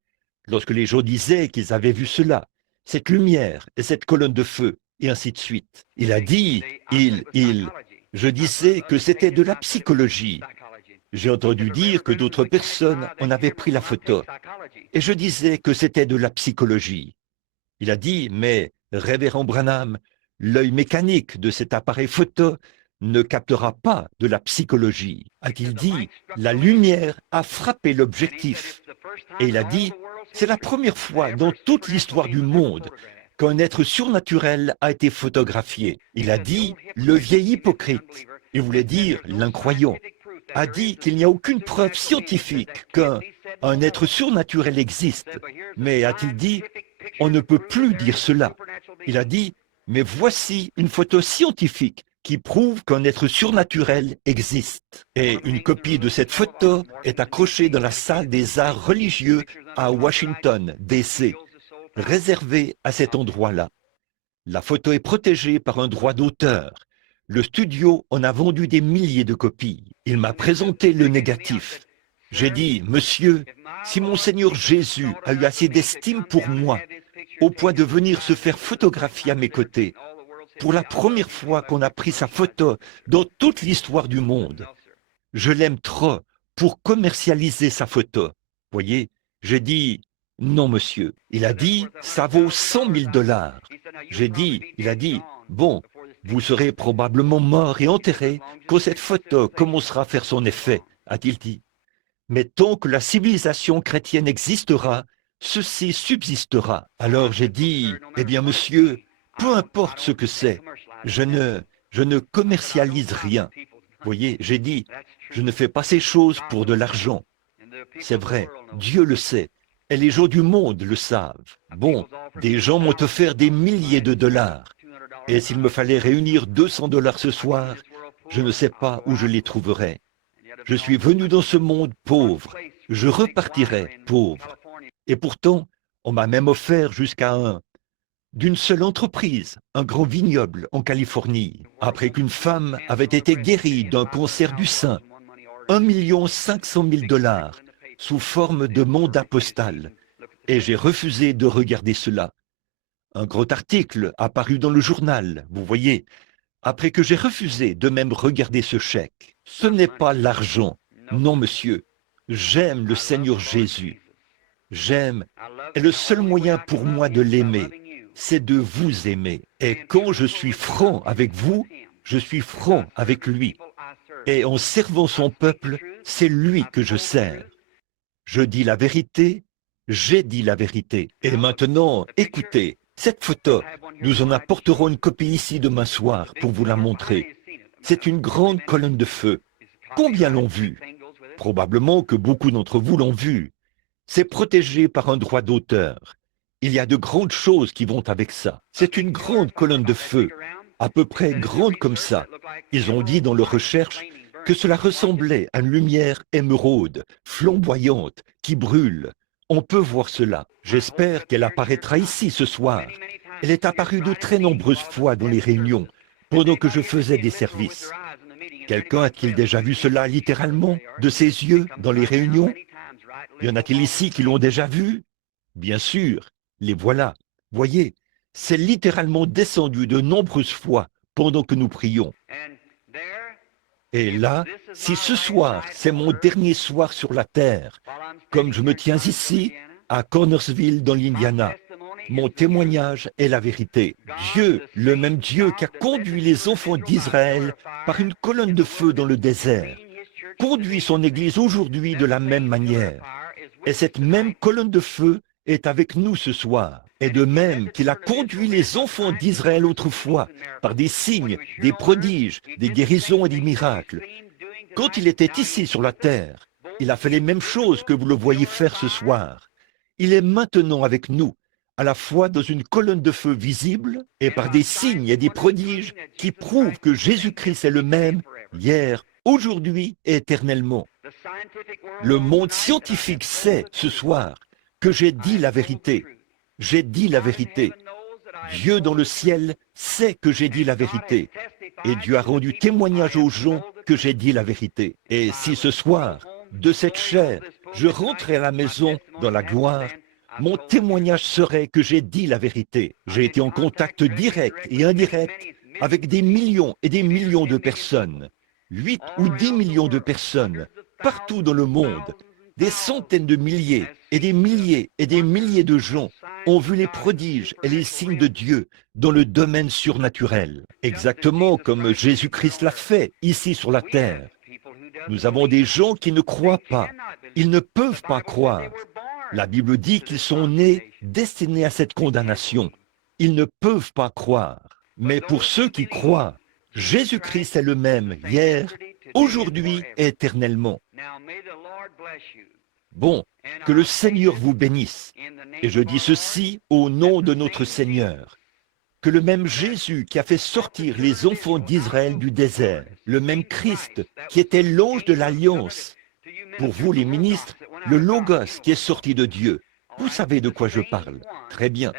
Lorsque les gens disaient qu'ils avaient vu cela, cette lumière et cette colonne de feu, et ainsi de suite. Il a dit, je disais que c'était de la psychologie. J'ai entendu dire que d'autres personnes en avaient pris la photo, et je disais que c'était de la psychologie. Il a dit, mais, révérend Branham, l'œil mécanique de cet appareil photo ne captera pas de la psychologie. A-t-il dit, la lumière a frappé l'objectif. Et il a dit, c'est la première fois dans toute l'histoire du monde qu'un être surnaturel a été photographié. Il a dit, le vieil hypocrite, il voulait dire l'incroyant, a dit qu'il n'y a aucune preuve scientifique qu'un être surnaturel existe. Mais a-t-il dit, on ne peut plus dire cela. Il a dit, mais voici une photo scientifique qui prouve qu'un être surnaturel existe. Et une copie de cette photo est accrochée dans la salle des arts religieux à Washington, D.C., réservée à cet endroit-là. La photo est protégée par un droit d'auteur. Le studio en a vendu des milliers de copies. Il m'a présenté le négatif. J'ai dit, monsieur, si mon Seigneur Jésus a eu assez d'estime pour moi, au point de venir se faire photographier à mes côtés, pour la première fois qu'on a pris sa photo dans toute l'histoire du monde. Je l'aime trop pour commercialiser sa photo. Voyez, j'ai dit, non monsieur. Il a dit, ça vaut 100 000 $. Il a dit, bon, vous serez probablement mort et enterré quand cette photo commencera à faire son effet, a-t-il dit. Mais tant que la civilisation chrétienne existera, ceci subsistera. Alors j'ai dit, eh bien monsieur, peu importe ce que c'est, je ne commercialise rien. Voyez, j'ai dit, je ne fais pas ces choses pour de l'argent. C'est vrai, Dieu le sait, et les gens du monde le savent. Bon, des gens m'ont offert des milliers de dollars, et s'il me fallait réunir 200 $ ce soir, je ne sais pas où je les trouverais. Je suis venu dans ce monde pauvre, je repartirai pauvre. Et pourtant, on m'a même offert jusqu'à d'une seule entreprise, un grand vignoble en Californie, après qu'une femme avait été guérie d'un cancer du sein, 1 500 000 $, sous forme de mandat postal. Et j'ai refusé de regarder cela. Un gros article apparu dans le journal, vous voyez, après que j'ai refusé de même regarder ce chèque. Ce n'est pas l'argent. Non, monsieur. J'aime le Seigneur Jésus. J'aime. Et le seul moyen pour moi de l'aimer, c'est de vous aimer. Et quand je suis franc avec vous, je suis franc avec lui. Et en servant son peuple, c'est lui que je sers. Je dis la vérité, j'ai dit la vérité. Et maintenant, écoutez, cette photo, nous en apporterons une copie ici demain soir pour vous la montrer. C'est une grande colonne de feu. Combien l'ont vue? Probablement que beaucoup d'entre vous l'ont vue. C'est protégé par un droit d'auteur. Il y a de grandes choses qui vont avec ça. C'est une grande colonne de feu, à peu près grande comme ça. Ils ont dit dans leurs recherches que cela ressemblait à une lumière émeraude, flamboyante, qui brûle. On peut voir cela. J'espère qu'elle apparaîtra ici ce soir. Elle est apparue de très nombreuses fois dans les réunions, pendant que je faisais des services. Quelqu'un a-t-il déjà vu cela littéralement, de ses yeux, dans les réunions? Y en a-t-il ici qui l'ont déjà vu? Bien sûr, les voilà. Voyez, c'est littéralement descendu de nombreuses fois pendant que nous prions. Et là, si ce soir, c'est mon dernier soir sur la terre, comme je me tiens ici, à Connersville, dans l'Indiana, mon témoignage est la vérité. Dieu, le même Dieu qui a conduit les enfants d'Israël par une colonne de feu dans le désert, conduit son Église aujourd'hui de la même manière. Et cette même colonne de feu est avec nous ce soir. Et de même qu'il a conduit les enfants d'Israël autrefois par des signes, des prodiges, des guérisons et des miracles. Quand il était ici sur la terre, il a fait les mêmes choses que vous le voyez faire ce soir. Il est maintenant avec nous, à la fois dans une colonne de feu visible et par des signes et des prodiges qui prouvent que Jésus-Christ est le même hier, aujourd'hui et éternellement. Le monde scientifique sait ce soir que j'ai dit la vérité. J'ai dit la vérité. Dieu dans le ciel sait que j'ai dit la vérité. Et Dieu a rendu témoignage aux gens que j'ai dit la vérité. Et si ce soir, de cette chair, je rentrais à la maison dans la gloire, mon témoignage serait que j'ai dit la vérité. J'ai été en contact direct et indirect avec des millions et des millions de personnes. 8 ou 10 millions de personnes, partout dans le monde. Des centaines de milliers et des milliers et des milliers de gens ont vu les prodiges et les signes de Dieu dans le domaine surnaturel, exactement comme Jésus-Christ l'a fait ici sur la terre. Nous avons des gens qui ne croient pas, ils ne peuvent pas croire. La Bible dit qu'ils sont nés destinés à cette condamnation. Ils ne peuvent pas croire. Mais pour ceux qui croient, Jésus-Christ est le même hier, aujourd'hui et éternellement. Bon, que le Seigneur vous bénisse. Et je dis ceci au nom de notre Seigneur. Que le même Jésus qui a fait sortir les enfants d'Israël du désert, le même Christ qui était l'ange de l'Alliance, pour vous les ministres, le Logos qui est sorti de Dieu, vous savez de quoi je parle. Très bien.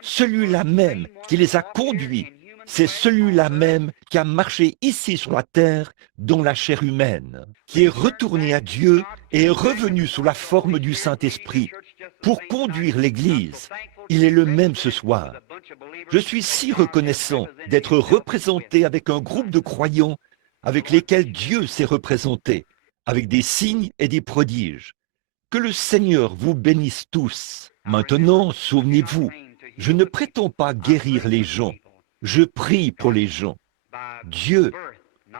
Celui-là même qui les a conduits, c'est celui-là même qui a marché ici sur la terre dans la chair humaine, qui est retourné à Dieu et est revenu sous la forme du Saint-Esprit pour conduire l'Église. Il est le même ce soir. Je suis si reconnaissant d'être représenté avec un groupe de croyants avec lesquels Dieu s'est représenté, avec des signes et des prodiges. Que le Seigneur vous bénisse tous. Maintenant, souvenez-vous, je ne prétends pas guérir les gens, je prie pour les gens. Dieu,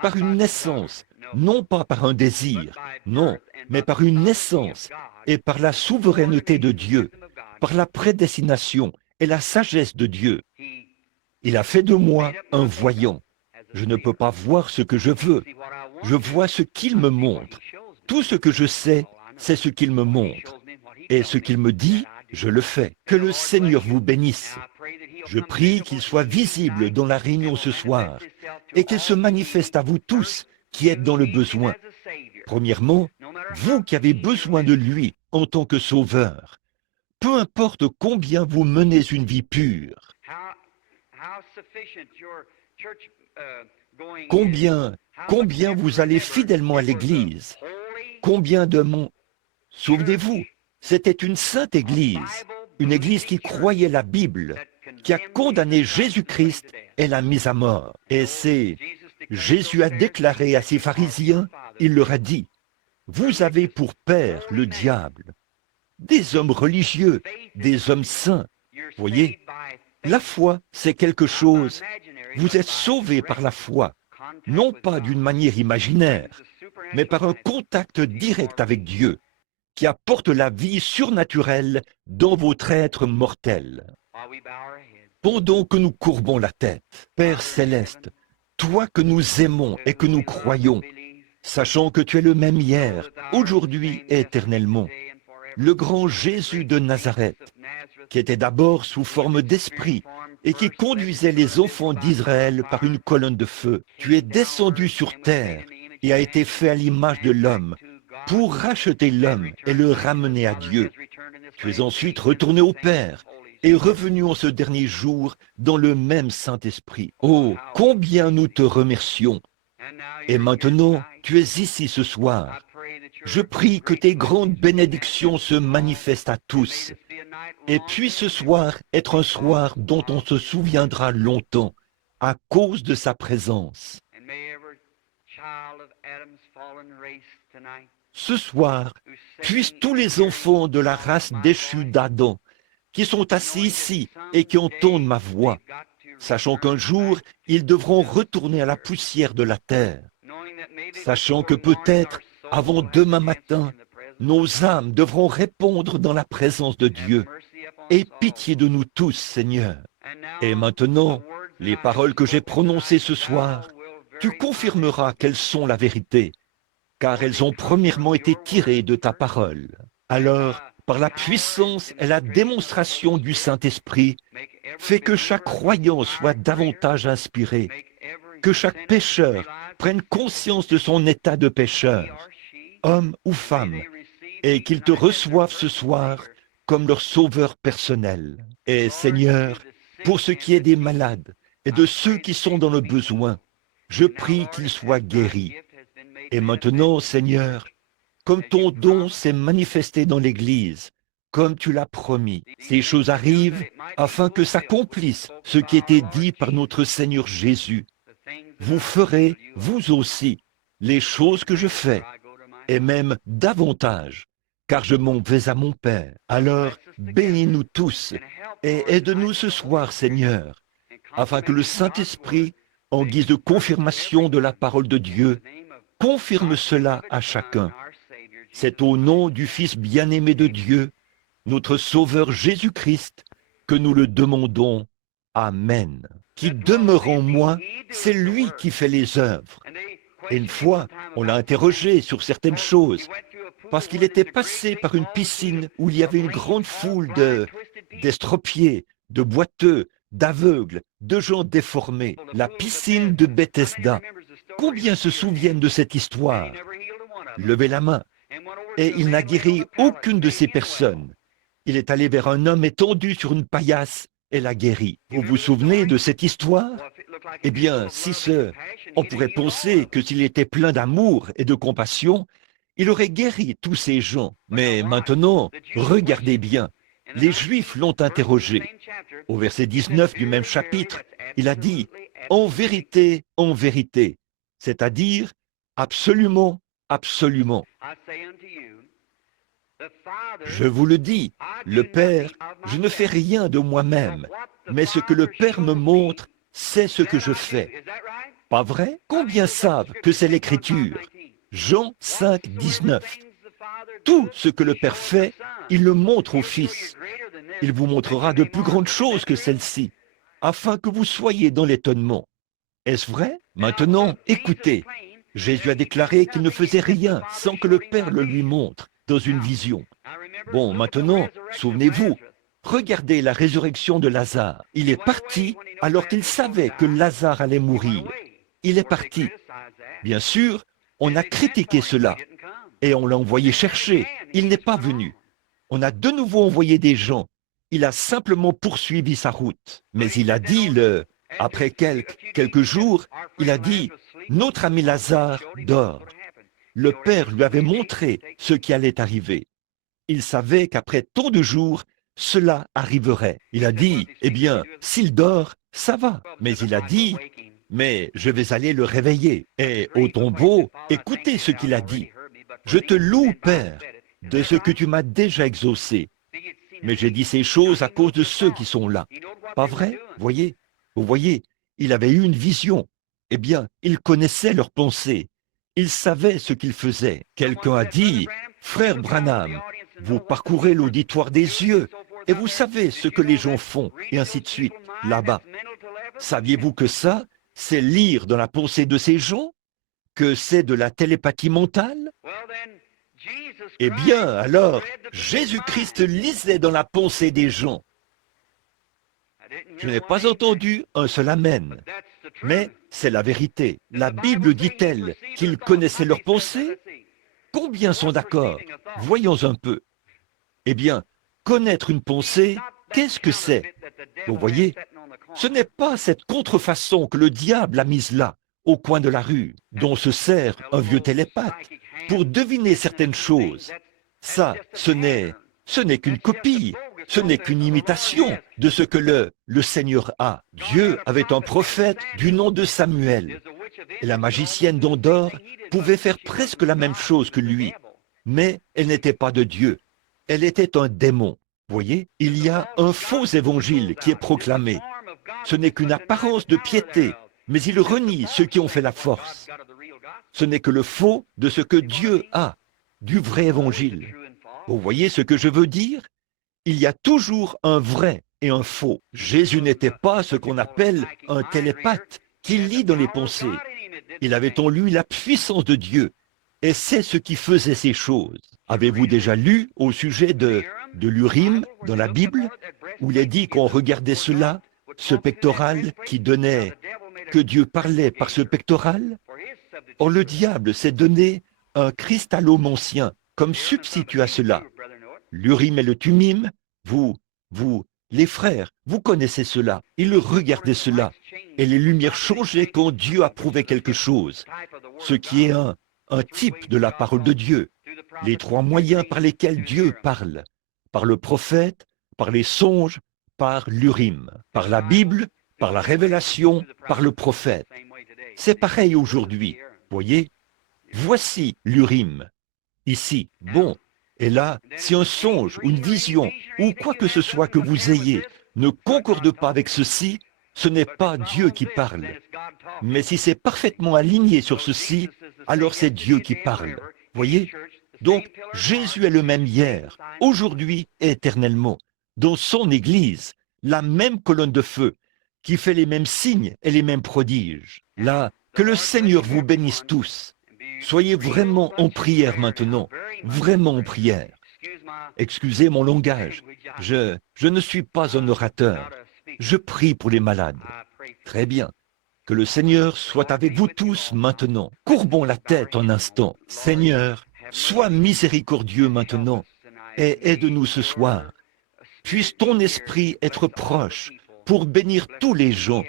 par une naissance, non pas par un désir, non, mais par une naissance et par la souveraineté de Dieu, par la prédestination et la sagesse de Dieu. Il a fait de moi un voyant. Je ne peux pas voir ce que je veux. Je vois ce qu'il me montre. Tout ce que je sais, c'est ce qu'il me montre. Et ce qu'il me dit, je le fais. Que le Seigneur vous bénisse. Je prie qu'il soit visible dans la réunion ce soir et qu'il se manifeste à vous tous qui êtes dans le besoin. Premièrement, vous qui avez besoin de lui en tant que sauveur. Peu importe combien vous menez une vie pure, combien vous allez fidèlement à l'Église, combien de mon... Souvenez-vous, c'était une sainte Église, une Église qui croyait la Bible, qui a condamné Jésus-Christ et l'a mis à mort. Et c'est... Jésus a déclaré à ses pharisiens, il leur a dit, « Vous avez pour père le diable. » Des hommes religieux, des hommes saints. Voyez, la foi, c'est quelque chose. Vous êtes sauvés par la foi, non pas d'une manière imaginaire, mais par un contact direct avec Dieu, qui apporte la vie surnaturelle dans votre être mortel. Pendant que nous courbons la tête, Père céleste, toi que nous aimons et que nous croyons, sachant que tu es le même hier, aujourd'hui et éternellement, le grand Jésus de Nazareth, qui était d'abord sous forme d'esprit et qui conduisait les enfants d'Israël par une colonne de feu. Tu es descendu sur terre et a été fait à l'image de l'homme pour racheter l'homme et le ramener à Dieu. Tu es ensuite retourné au Père et revenu en ce dernier jour dans le même Saint-Esprit. Oh, combien nous te remercions! Et maintenant, tu es ici ce soir. Je prie que tes grandes bénédictions se manifestent à tous et puisse ce soir être un soir dont on se souviendra longtemps à cause de sa présence. Ce soir, puissent tous les enfants de la race déchue d'Adam qui sont assis ici et qui entendent ma voix, sachant qu'un jour, ils devront retourner à la poussière de la terre, sachant que peut-être, avant demain matin, nos âmes devront répondre dans la présence de Dieu. Aie pitié de nous tous, Seigneur. Et maintenant, les paroles que j'ai prononcées ce soir, tu confirmeras qu'elles sont la vérité, car elles ont premièrement été tirées de ta parole. Alors, par la puissance et la démonstration du Saint-Esprit, fais que chaque croyant soit davantage inspiré, que chaque pécheur prenne conscience de son état de pécheur, homme ou femme, et qu'ils te reçoivent ce soir comme leur sauveur personnel. Et Seigneur, pour ce qui est des malades et de ceux qui sont dans le besoin, je prie qu'ils soient guéris. Et maintenant, Seigneur, comme ton don s'est manifesté dans l'Église, comme tu l'as promis, ces choses arrivent afin que s'accomplisse ce qui était dit par notre Seigneur Jésus. Vous ferez, vous aussi, les choses que je fais, et même davantage, car je m'en vais à mon Père. Alors, bénis-nous tous et aide-nous ce soir, Seigneur, afin que le Saint-Esprit, en guise de confirmation de la parole de Dieu, confirme cela à chacun. C'est au nom du Fils bien-aimé de Dieu, notre Sauveur Jésus-Christ, que nous le demandons. Amen. Qui demeure en moi, c'est lui qui fait les œuvres. Et une fois, on l'a interrogé sur certaines choses, parce qu'il était passé par une piscine où il y avait une grande foule d'estropiés, de boiteux, d'aveugles, de gens déformés, la piscine de Bethesda. Combien se souviennent de cette histoire? Levez la main. Et il n'a guéri aucune de ces personnes. Il est allé vers un homme étendu sur une paillasse et l'a guéri. Vous vous souvenez de cette histoire? Eh bien, on pourrait penser que s'il était plein d'amour et de compassion, il aurait guéri tous ces gens. Mais maintenant, regardez bien. Les Juifs l'ont interrogé. Au verset 19 du même chapitre, il a dit « en vérité, c'est-à-dire « absolument, absolument ». Je vous le dis, le Père, je ne fais rien de moi-même, mais ce que le Père me montre, c'est ce que je fais. Pas vrai? Combien savent que c'est l'Écriture? Jean 5, 19. Tout ce que le Père fait, il le montre au Fils. Il vous montrera de plus grandes choses que celles-ci, afin que vous soyez dans l'étonnement. Est-ce vrai? Maintenant, écoutez. Jésus a déclaré qu'il ne faisait rien sans que le Père le lui montre dans une vision. Bon, maintenant, souvenez-vous, regardez la résurrection de Lazare. Il est parti alors qu'il savait que Lazare allait mourir. Il est parti. Bien sûr, on a critiqué cela et on l'a envoyé chercher. Il n'est pas venu. On a de nouveau envoyé des gens. Il a simplement poursuivi sa route. Mais il a dit, après quelques jours, il a dit, notre ami Lazare dort. Le Père lui avait montré ce qui allait arriver. Il savait qu'après tant de jours, cela arriverait. Il a dit, eh bien, s'il dort, ça va. Mais il a dit, mais je vais aller le réveiller. Et au tombeau, écoutez ce qu'il a dit. Je te loue, Père, de ce que tu m'as déjà exaucé. Mais j'ai dit ces choses à cause de ceux qui sont là. Pas vrai? Vous voyez, il avait eu une vision. Eh bien, il connaissait leurs pensées. Il savait ce qu'il faisait. Quelqu'un a dit, frère Branham, vous parcourez l'auditoire des yeux et vous savez ce que les gens font, et ainsi de suite, là-bas. Saviez-vous que ça, c'est lire dans la pensée de ces gens? Que c'est de la télépathie mentale? Eh bien, alors, Jésus-Christ lisait dans la pensée des gens. Je n'ai pas entendu un seul amen, mais c'est la vérité. La Bible dit-elle qu'ils connaissaient leurs pensées? Combien sont d'accord? Voyons un peu. Eh bien, connaître une pensée, qu'est-ce que c'est? Vous voyez, ce n'est pas cette contrefaçon que le diable a mise là, au coin de la rue, dont se sert un vieux télépathe pour deviner certaines choses. Ça, ce n'est qu'une copie, ce n'est qu'une imitation de ce que le Seigneur a. Dieu avait un prophète du nom de Samuel. Et la magicienne d'Endor pouvait faire presque la même chose que lui, mais elle n'était pas de Dieu. Elle était un démon. Voyez, il y a un faux évangile qui est proclamé. Ce n'est qu'une apparence de piété, mais il renie ceux qui ont fait la force. Ce n'est que le faux de ce que Dieu a, du vrai évangile. Vous voyez ce que je veux dire? Il y a toujours un vrai et un faux. Jésus n'était pas ce qu'on appelle un télépathe qui lit dans les pensées. Il avait en lui la puissance de Dieu, et c'est ce qui faisait ces choses. Avez-vous déjà lu au sujet de l'Urim dans la Bible, où il est dit qu'on regardait cela, ce pectoral qui donnait, que Dieu parlait par ce pectoral? Or le diable s'est donné un cristallomancien comme substitut à cela. L'Urim et le Tumim, les frères, vous connaissez cela. Ils regardaient cela, et les lumières changeaient quand Dieu approuvait quelque chose, ce qui est un type de la parole de Dieu. Les trois moyens par lesquels Dieu parle, par le prophète, par les songes, par l'Urim, par la Bible, par la révélation, par le prophète. C'est pareil aujourd'hui, voyez. Voici l'Urim, ici, bon. Et là, si un songe ou une vision ou quoi que ce soit que vous ayez ne concorde pas avec ceci, ce n'est pas Dieu qui parle. Mais si c'est parfaitement aligné sur ceci, alors c'est Dieu qui parle. Voyez? Donc, Jésus est le même hier, aujourd'hui et éternellement. Dans son Église, la même colonne de feu, qui fait les mêmes signes et les mêmes prodiges. Là, que le Seigneur vous bénisse tous. Soyez vraiment en prière maintenant, vraiment en prière. Excusez mon langage, je ne suis pas un orateur. Je prie pour les malades. Très bien. Que le Seigneur soit avec vous tous maintenant. Courbons la tête un instant. Seigneur, sois miséricordieux maintenant et aide-nous ce soir. Puisse ton esprit être proche pour bénir tous les gens.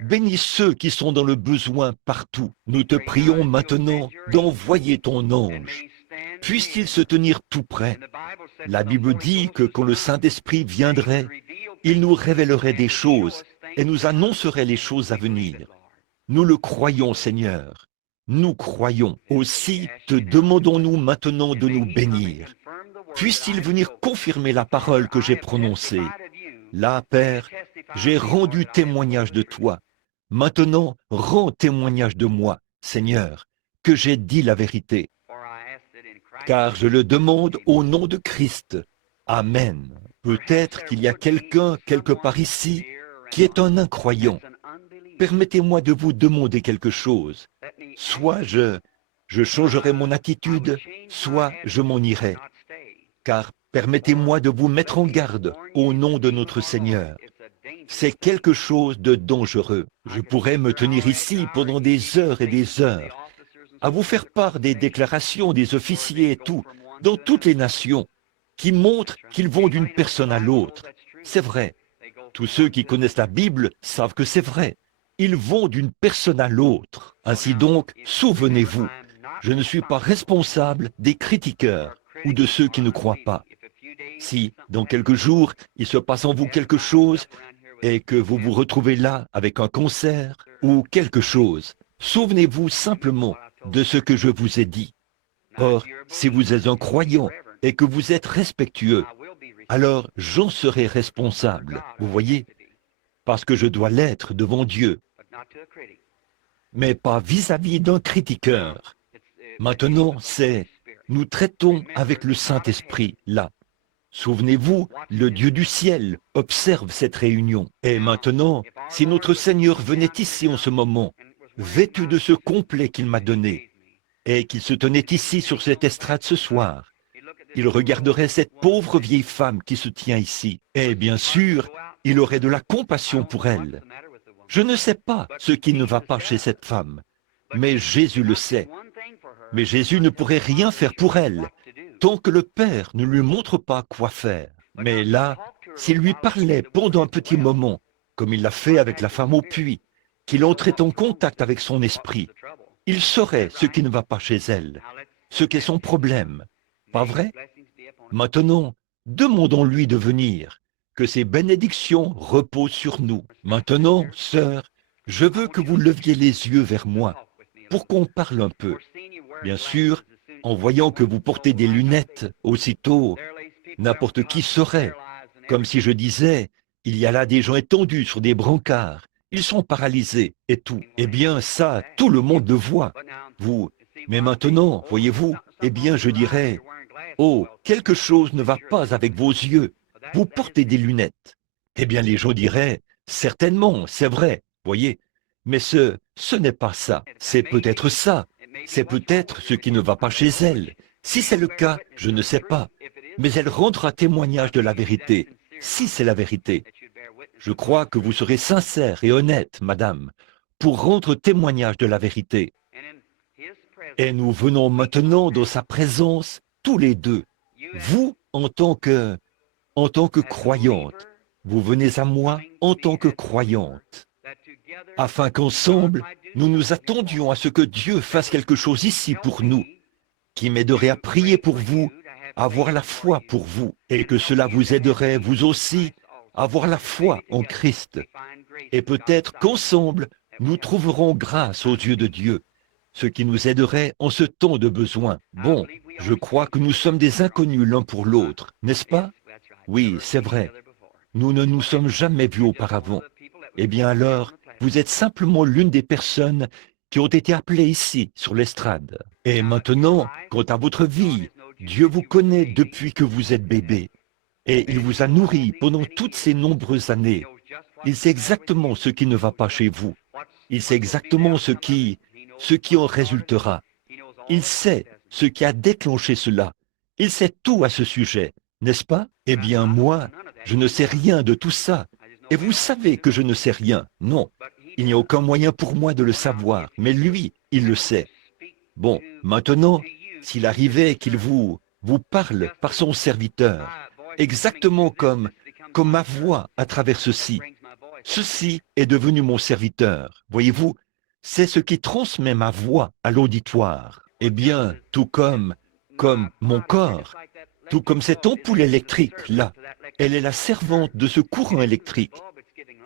Bénis ceux qui sont dans le besoin partout. Nous te prions maintenant d'envoyer ton ange. puisse-t-il se tenir tout près. La Bible dit que quand le Saint-Esprit viendrait, il nous révélerait des choses et nous annoncerait les choses à venir. Nous le croyons, Seigneur. Nous croyons. Aussi te demandons-nous maintenant de nous bénir. Puisse-t-il venir confirmer la parole que j'ai prononcée. Là, Père, j'ai rendu témoignage de toi. Maintenant, rends témoignage de moi, Seigneur, que j'ai dit la vérité. Car je le demande au nom de Christ. Amen. Peut-être qu'il y a quelqu'un quelque part ici qui est un incroyant. Permettez-moi de vous demander quelque chose. Soit je changerai mon attitude, soit je m'en irai. Car permettez-moi de vous mettre en garde au nom de notre Seigneur. C'est quelque chose de dangereux. Je pourrais me tenir ici pendant des heures et des heures, à vous faire part des déclarations des officiers et tout, dans toutes les nations, qui montrent qu'ils vont d'une personne à l'autre. C'est vrai. Tous ceux qui connaissent la Bible savent que c'est vrai. Ils vont d'une personne à l'autre. Ainsi donc, souvenez-vous, je ne suis pas responsable des critiqueurs ou de ceux qui ne croient pas. Si, dans quelques jours, il se passe en vous quelque chose et que vous vous retrouvez là avec un concert ou quelque chose, souvenez-vous simplement de ce que je vous ai dit. Or, si vous êtes un croyant et que vous êtes respectueux, alors j'en serai responsable, vous voyez, parce que je dois l'être devant Dieu, mais pas vis-à-vis d'un critiqueur. Maintenant, nous traitons avec le Saint-Esprit, là. Souvenez-vous, le Dieu du ciel observe cette réunion. Et maintenant, si notre Seigneur venait ici en ce moment, vêtu de ce complet qu'il m'a donné, et qu'il se tenait ici sur cette estrade ce soir, il regarderait cette pauvre vieille femme qui se tient ici, et bien sûr, il aurait de la compassion pour elle. Je ne sais pas ce qui ne va pas chez cette femme, mais Jésus le sait. Mais Jésus ne pourrait rien faire pour elle, tant que le Père ne lui montre pas quoi faire. Mais là, s'il lui parlait pendant un petit moment, comme il l'a fait avec la femme au puits, qu'il entrait en contact avec son esprit, il saurait ce qui ne va pas chez elle, ce qu'est son problème. Pas vrai? Maintenant, demandons-lui de venir, que ses bénédictions reposent sur nous. Maintenant, sœur, je veux que vous leviez les yeux vers moi, pour qu'on parle un peu. Bien sûr, en voyant que vous portez des lunettes, aussitôt, n'importe qui saurait, comme si je disais, il y a là des gens étendus sur des brancards, ils sont paralysés et tout. Eh bien, ça, tout le monde le voit. Vous, mais maintenant, voyez-vous, eh bien, je dirais, oh, quelque chose ne va pas avec vos yeux, vous portez des lunettes. Eh bien, les gens diraient, certainement, c'est vrai, voyez, mais ce n'est pas ça, c'est peut-être ça, c'est peut-être ce qui ne va pas chez elle. Si c'est le cas, je ne sais pas, mais elle rendra témoignage de la vérité, si c'est la vérité. Je crois que vous serez sincère et honnête, madame, pour rendre témoignage de la vérité. Et nous venons maintenant dans sa présence, tous les deux. Vous, en tant que croyante, vous venez à moi en tant que croyante, afin qu'ensemble, nous nous attendions à ce que Dieu fasse quelque chose ici pour nous, qui m'aiderait à prier pour vous, à avoir la foi pour vous, et que cela vous aiderait, vous aussi, à avoir la foi en Christ. Et peut-être qu'ensemble, nous trouverons grâce aux yeux de Dieu, ce qui nous aiderait en ce temps de besoin. Bon, je crois que nous sommes des inconnus l'un pour l'autre, n'est-ce pas? Oui, c'est vrai. Nous ne nous sommes jamais vus auparavant. Eh bien alors, vous êtes simplement l'une des personnes qui ont été appelées ici, sur l'estrade. Et maintenant, quant à votre vie, Dieu vous connaît depuis que vous êtes bébé. Et il vous a nourri pendant toutes ces nombreuses années. Il sait exactement ce qui ne va pas chez vous. Il sait exactement ce qui en résultera. Il sait ce qui a déclenché cela. Il sait tout à ce sujet, n'est-ce pas? Eh bien, moi, je ne sais rien de tout ça. Et vous savez que je ne sais rien. Non, il n'y a aucun moyen pour moi de le savoir. Mais lui, il le sait. Bon, maintenant, s'il arrivait qu'il vous parle par son serviteur, exactement comme ma voix à travers ceci. Ceci est devenu mon serviteur. Voyez-vous, c'est ce qui transmet ma voix à l'auditoire. Eh bien, tout comme comme mon corps, tout comme cette ampoule électrique, là. Elle est la servante de ce courant électrique.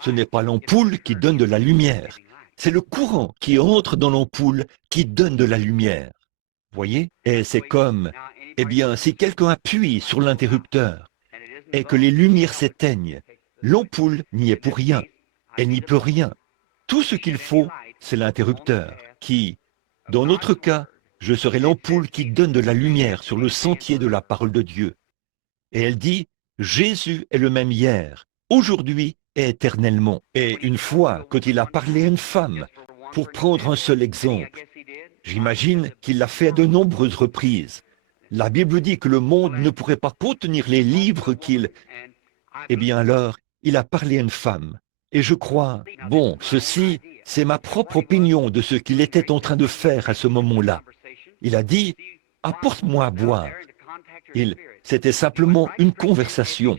Ce n'est pas l'ampoule qui donne de la lumière, c'est le courant qui entre dans l'ampoule qui donne de la lumière. Voyez? Et c'est comme, eh bien, si quelqu'un appuie sur l'interrupteur et que les lumières s'éteignent, l'ampoule n'y est pour rien. Elle n'y peut rien. Tout ce qu'il faut, c'est l'interrupteur qui, dans notre cas, je serai l'ampoule qui donne de la lumière sur le sentier de la parole de Dieu. Et elle dit, Jésus est le même hier, aujourd'hui et éternellement. Et une fois, quand il a parlé à une femme, pour prendre un seul exemple, j'imagine qu'il l'a fait à de nombreuses reprises. La Bible dit que le monde ne pourrait pas contenir les livres qu'il... Eh bien alors, il a parlé à une femme. Et je crois, bon, ceci, c'est ma propre opinion de ce qu'il était en train de faire à ce moment-là. Il a dit, apporte-moi à boire. C'était simplement une conversation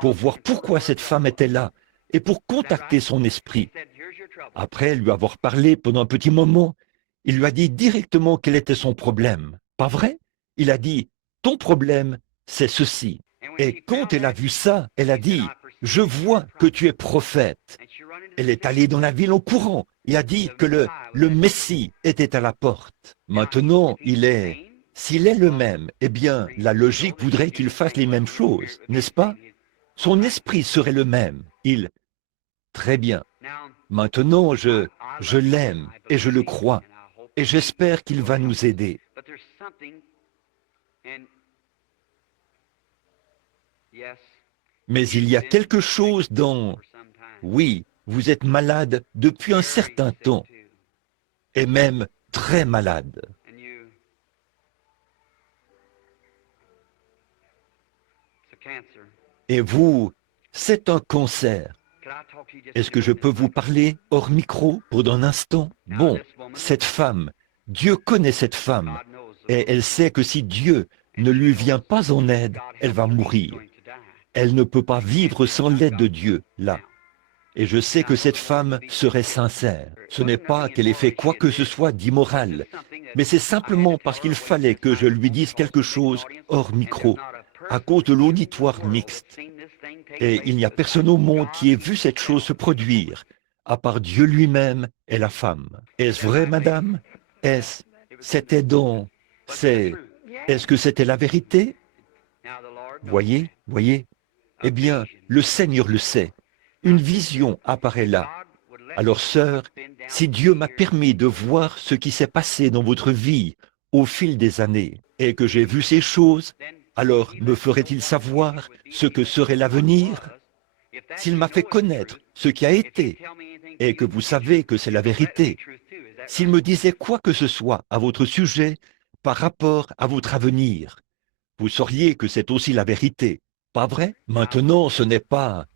pour voir pourquoi cette femme était là et pour contacter son esprit. Après lui avoir parlé pendant un petit moment, il lui a dit directement quel était son problème. Pas vrai? Il a dit, ton problème, c'est ceci. Et quand elle a vu ça, elle a dit, je vois que tu es prophète. Elle est allée dans la ville en courant et a dit que le Messie était à la porte. Maintenant, s'il est le même, eh bien, la logique voudrait qu'il fasse les mêmes choses, n'est-ce pas? Son esprit serait le même. Très bien. Maintenant, je l'aime et je le crois. Et j'espère qu'il va nous aider. Mais il y a quelque chose dont, oui, vous êtes malade depuis un certain temps, et même très malade. Et vous, c'est un cancer. Est-ce que je peux vous parler hors micro pour un instant? Bon, cette femme, Dieu connaît cette femme, et elle sait que si Dieu ne lui vient pas en aide, elle va mourir. Elle ne peut pas vivre sans l'aide de Dieu, là. Et je sais que cette femme serait sincère. Ce n'est pas qu'elle ait fait quoi que ce soit d'immoral, mais c'est simplement parce qu'il fallait que je lui dise quelque chose hors micro, à cause de l'auditoire mixte. Et il n'y a personne au monde qui ait vu cette chose se produire, à part Dieu lui-même et la femme. Est-ce vrai, madame? C'était donc, est-ce que c'était la vérité? Voyez? Eh bien, le Seigneur le sait. Une vision apparaît là. Alors, sœur, si Dieu m'a permis de voir ce qui s'est passé dans votre vie au fil des années, et que j'ai vu ces choses, alors me ferait-il savoir ce que serait l'avenir? S'il m'a fait connaître ce qui a été, et que vous savez que c'est la vérité, s'il me disait quoi que ce soit à votre sujet par rapport à votre avenir, vous sauriez que c'est aussi la vérité, pas vrai? Maintenant, ce n'est pas...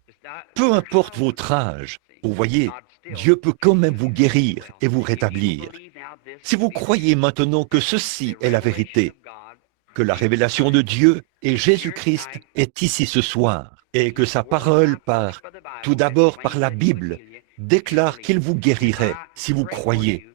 Peu importe votre âge, vous voyez, Dieu peut quand même vous guérir et vous rétablir. Si vous croyez maintenant que ceci est la vérité, que la révélation de Dieu et Jésus-Christ est ici ce soir, et que sa parole tout d'abord par la Bible, déclare qu'il vous guérirait si vous croyez.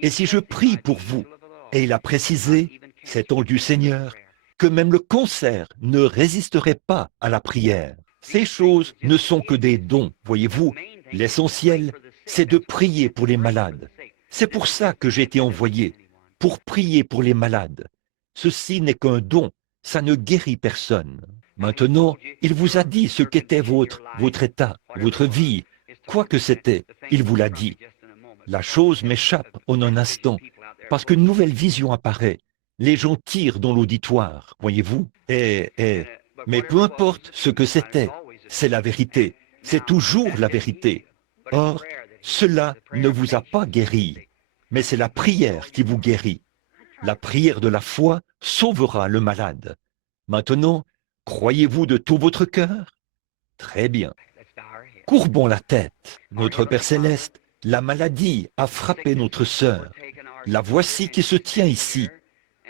Et si je prie pour vous, et il a précisé, c'est an du Seigneur, que même le cancer ne résisterait pas à la prière. Ces choses ne sont que des dons, voyez-vous. L'essentiel, c'est de prier pour les malades. C'est pour ça que j'ai été envoyé, pour prier pour les malades. Ceci n'est qu'un don, ça ne guérit personne. Maintenant, il vous a dit ce qu'était votre état, votre vie, quoi que c'était, il vous l'a dit. La chose m'échappe en un instant, parce qu'une nouvelle vision apparaît. Les gens tirent dans l'auditoire, voyez-vous. Mais peu importe ce que c'était, c'est la vérité. C'est toujours la vérité. Or, cela ne vous a pas guéri, mais c'est la prière qui vous guérit. La prière de la foi sauvera le malade. Maintenant, croyez-vous de tout votre cœur? Très bien. Courbons la tête. Notre Père Céleste, la maladie a frappé notre sœur. La voici qui se tient ici,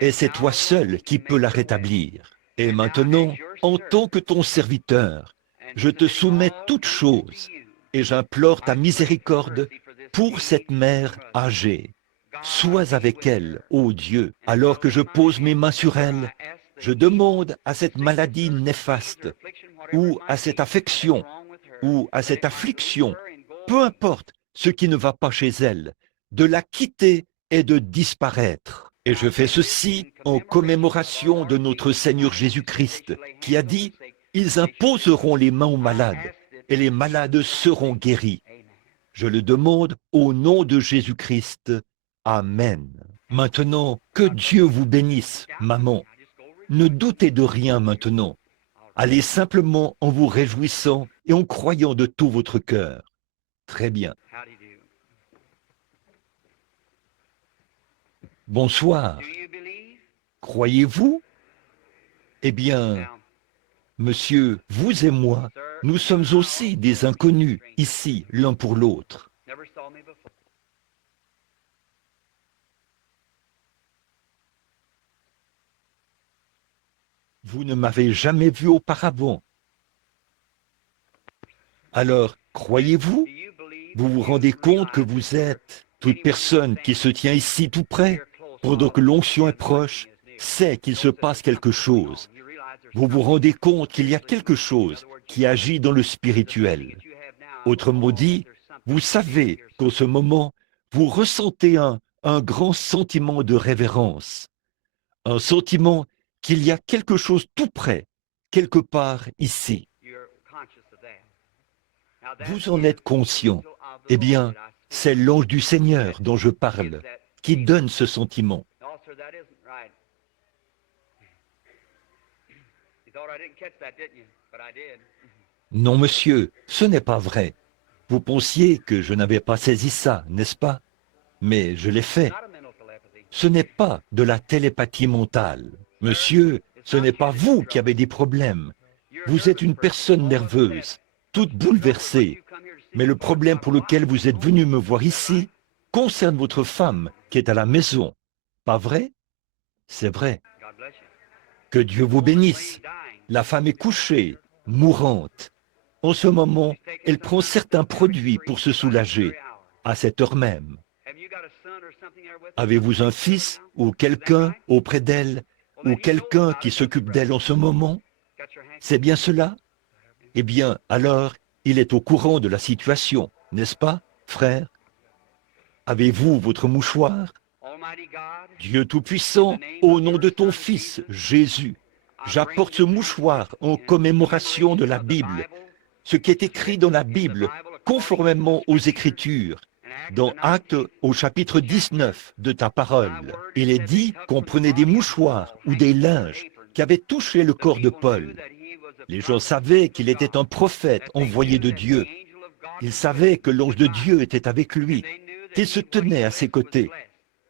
et c'est toi seul qui peux la rétablir. Et maintenant, en tant que ton serviteur, je te soumets toutes choses, et j'implore ta miséricorde pour cette mère âgée. Sois avec elle, ô Dieu, alors que je pose mes mains sur elle, Je demande à cette maladie néfaste, ou à cette affection, ou à cette affliction, peu importe ce qui ne va pas chez elle, de la quitter et de disparaître. Et je fais ceci en commémoration de notre Seigneur Jésus-Christ, qui a dit, « Ils imposeront les mains aux malades, et les malades seront guéris. » Je le demande au nom de Jésus-Christ. Amen. Maintenant, que Dieu vous bénisse, maman. Ne doutez de rien maintenant. Allez simplement en vous réjouissant et en croyant de tout votre cœur. Très bien. Bonsoir. Croyez-vous? Eh bien, monsieur, vous et moi, nous sommes aussi des inconnus ici, l'un pour l'autre. Vous ne m'avez jamais vu auparavant. Alors, croyez-vous? Vous vous rendez compte que vous êtes toute personne qui se tient ici tout près, pendant que l'onction est proche, sait qu'il se passe quelque chose. Vous vous rendez compte qu'il y a quelque chose qui agit dans le spirituel. Autrement dit, vous savez qu'en ce moment, vous ressentez un grand sentiment de révérence, un sentiment qu'il y a quelque chose tout près, quelque part ici. Vous en êtes conscient. Eh bien, c'est l'ange du Seigneur dont je parle, qui donne ce sentiment. Non, monsieur, ce n'est pas vrai. Vous pensiez que je n'avais pas saisi ça, n'est-ce pas? Mais je l'ai fait. Ce n'est pas de la télépathie mentale. Monsieur, ce n'est pas vous qui avez des problèmes. Vous êtes une personne nerveuse, toute bouleversée. Mais le problème pour lequel vous êtes venu me voir ici concerne votre femme qui est à la maison. Pas vrai? C'est vrai. Que Dieu vous bénisse. La femme est couchée, mourante. En ce moment, elle prend certains produits pour se soulager, à cette heure même. Avez-vous un fils ou quelqu'un auprès d'elle, ou quelqu'un qui s'occupe d'elle en ce moment? C'est bien cela? Eh bien, alors, il est au courant de la situation, n'est-ce pas, frère? Avez-vous votre mouchoir? Dieu Tout-Puissant, au nom de ton Fils, Jésus, j'apporte ce mouchoir en commémoration de la Bible, ce qui est écrit dans la Bible, conformément aux Écritures. Dans Actes, au chapitre 19 de ta parole, il est dit qu'on prenait des mouchoirs ou des linges qui avaient touché le corps de Paul. Les gens savaient qu'il était un prophète envoyé de Dieu. Ils savaient que l'ange de Dieu était avec lui, qu'il se tenait à ses côtés.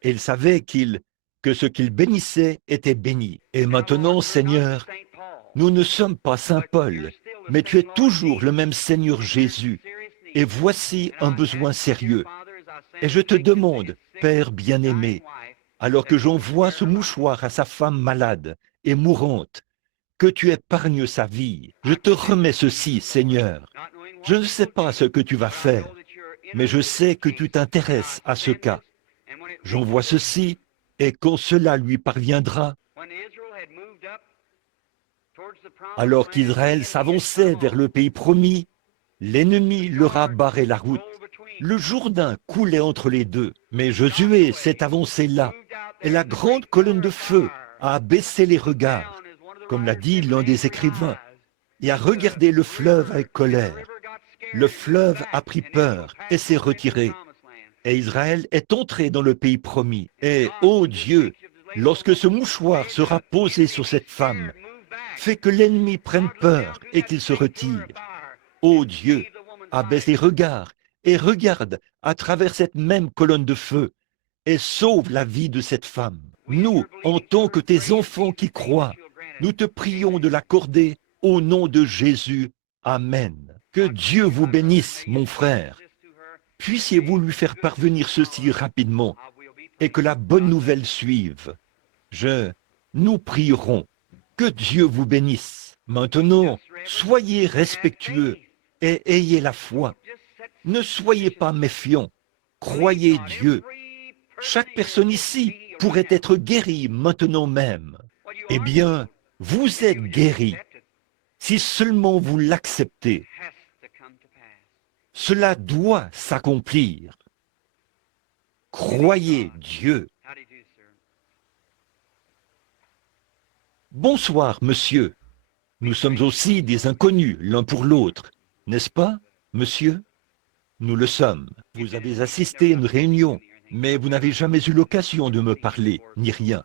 Et ils savaient que ce qu'il bénissait était béni. Et maintenant, Seigneur, nous ne sommes pas Saint Paul, mais tu es toujours le même Seigneur Jésus. Et voici un besoin sérieux. Et je te demande, Père bien-aimé, alors que j'envoie ce mouchoir à sa femme malade et mourante, que tu épargnes sa vie. Je te remets ceci, Seigneur. Je ne sais pas ce que tu vas faire, mais je sais que tu t'intéresses à ce cas. J'envoie ceci, et quand cela lui parviendra, alors qu'Israël s'avançait vers le pays promis, l'ennemi leur a barré la route. Le Jourdain coulait entre les deux, mais Josué s'est avancé là, et la grande colonne de feu a abaissé les regards, comme l'a dit l'un des écrivains, et a regardé le fleuve avec colère. Le fleuve a pris peur et s'est retiré. Et Israël est entré dans le pays promis. Et, ô Dieu, lorsque ce mouchoir sera posé sur cette femme, fais que l'ennemi prenne peur et qu'il se retire. Ô Dieu, abaisse les regards et regarde à travers cette même colonne de feu et sauve la vie de cette femme. Nous, en tant que tes enfants qui croient, nous te prions de l'accorder au nom de Jésus. Amen. Que Dieu vous bénisse, mon frère. Puissiez-vous lui faire parvenir ceci rapidement et que la bonne nouvelle suive. Nous prierons. Que Dieu vous bénisse. Maintenant, soyez respectueux et ayez la foi. Ne soyez pas méfiants. Croyez Dieu. Chaque personne ici pourrait être guérie maintenant même. Eh bien, Vous êtes guéri si seulement vous l'acceptez. Cela doit s'accomplir. Croyez Dieu. Bonsoir, monsieur. Nous sommes aussi des inconnus l'un pour l'autre, n'est-ce pas, monsieur? Nous le sommes. Vous avez assisté à une réunion, mais vous n'avez jamais eu l'occasion de me parler, ni rien.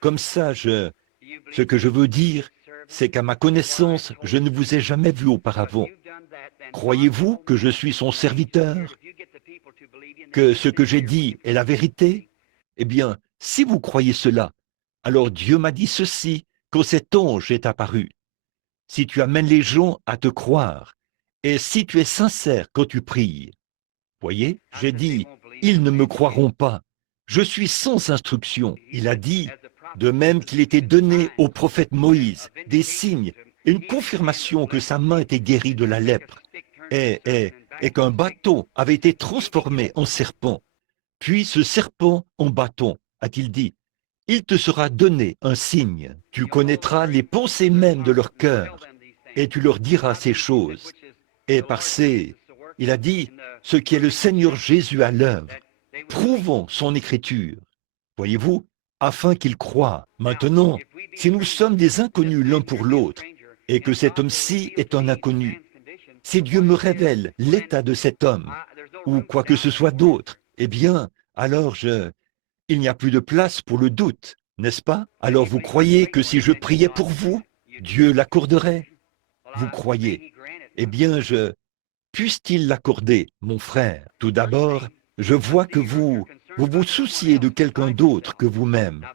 Comme ça, ce que je veux dire, c'est qu'à ma connaissance, je ne vous ai jamais vu auparavant. Croyez-vous que je suis son serviteur? Que ce que j'ai dit est la vérité? Eh bien, si vous croyez cela, alors Dieu m'a dit ceci quand cet ange est apparu. Si tu amènes les gens à te croire, et si tu es sincère quand tu pries. Voyez, j'ai dit, ils ne me croiront pas. Je suis sans instruction. Il a dit, de même qu'il était donné au prophète Moïse des signes, une confirmation que sa main était guérie de la lèpre, et qu'un bâton avait été transformé en serpent, puis ce serpent en bâton, a-t-il dit. Il te sera donné un signe. Tu connaîtras les pensées mêmes de leur cœur, et tu leur diras ces choses. Et il a dit, ce qui est le Seigneur Jésus à l'œuvre, prouvons son écriture. Voyez-vous, afin qu'ils croient. Maintenant, si nous sommes des inconnus l'un pour l'autre, et que cet homme-ci est un inconnu, si Dieu me révèle l'état de cet homme, ou quoi que ce soit d'autre, eh bien, alors il n'y a plus de place pour le doute, n'est-ce pas? Alors vous croyez que si je priais pour vous, Dieu l'accorderait? Vous croyez? Eh bien, puisse-t-il l'accorder, mon frère? Tout d'abord, je vois que vous vous souciez de quelqu'un d'autre que vous-même.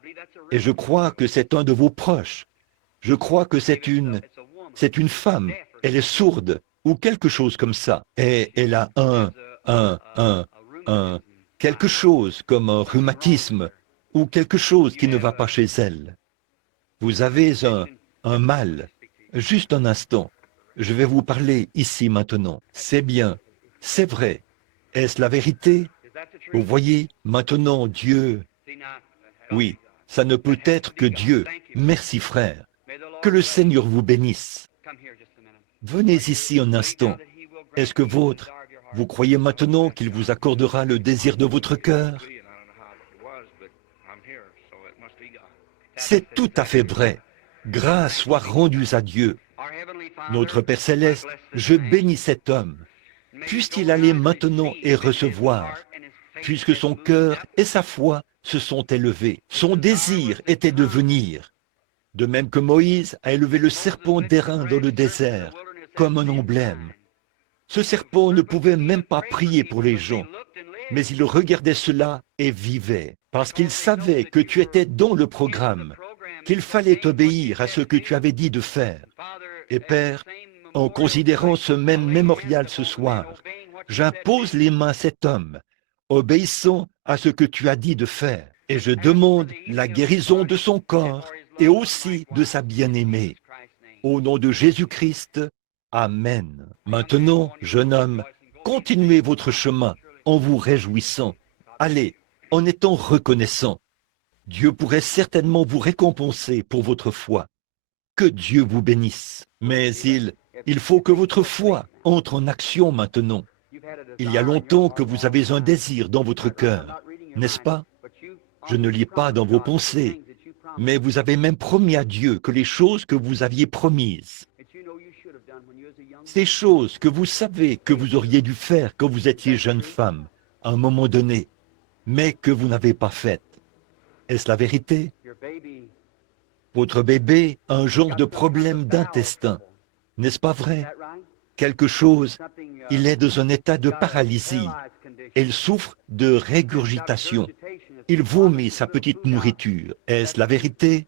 Et je crois que c'est un de vos proches. Je crois que c'est une femme. Elle est sourde, ou quelque chose comme ça. Et elle a quelque chose comme un rhumatisme, ou quelque chose qui ne va pas chez elle. Vous avez un mal. Juste un instant. Je vais vous parler ici maintenant. C'est bien. C'est vrai. Est-ce la vérité? Vous voyez, maintenant Dieu... Oui, ça ne peut être que Dieu. Merci frère. Que le Seigneur vous bénisse. Venez ici un instant. Est-ce que vous croyez maintenant qu'il vous accordera le désir de votre cœur? C'est tout à fait vrai. Grâce soit rendue à Dieu. Notre Père Céleste, je bénis cet homme. Puisse-t-il aller maintenant et recevoir, puisque son cœur et sa foi se sont élevés. Son désir était de venir. De même que Moïse a élevé le serpent d'airain dans le désert, comme un emblème. Ce serpent ne pouvait même pas prier pour les gens, mais il regardait cela et vivait, parce qu'il savait que tu étais dans le programme, qu'il fallait obéir à ce que tu avais dit de faire. Et Père, en considérant ce même mémorial ce soir, j'impose les mains à cet homme, obéissant à ce que tu as dit de faire, et je demande la guérison de son corps et aussi de sa bien-aimée. Au nom de Jésus-Christ, Amen. Maintenant, jeune homme, continuez votre chemin en vous réjouissant. Allez, en étant reconnaissant. Dieu pourrait certainement vous récompenser pour votre foi. Que Dieu vous bénisse. Mais il faut que votre foi entre en action maintenant. Il y a longtemps que vous avez un désir dans votre cœur, n'est-ce pas? Je ne lis pas dans vos pensées, mais vous avez même promis à Dieu que les choses que vous aviez promises, ces choses que vous savez que vous auriez dû faire quand vous étiez jeune femme, à un moment donné, mais que vous n'avez pas faites. Est-ce la vérité? Votre bébé a un genre de problème d'intestin, n'est-ce pas vrai? Quelque chose, il est dans un état de paralysie. Il souffre de régurgitation. Il vomit sa petite nourriture. Est-ce la vérité?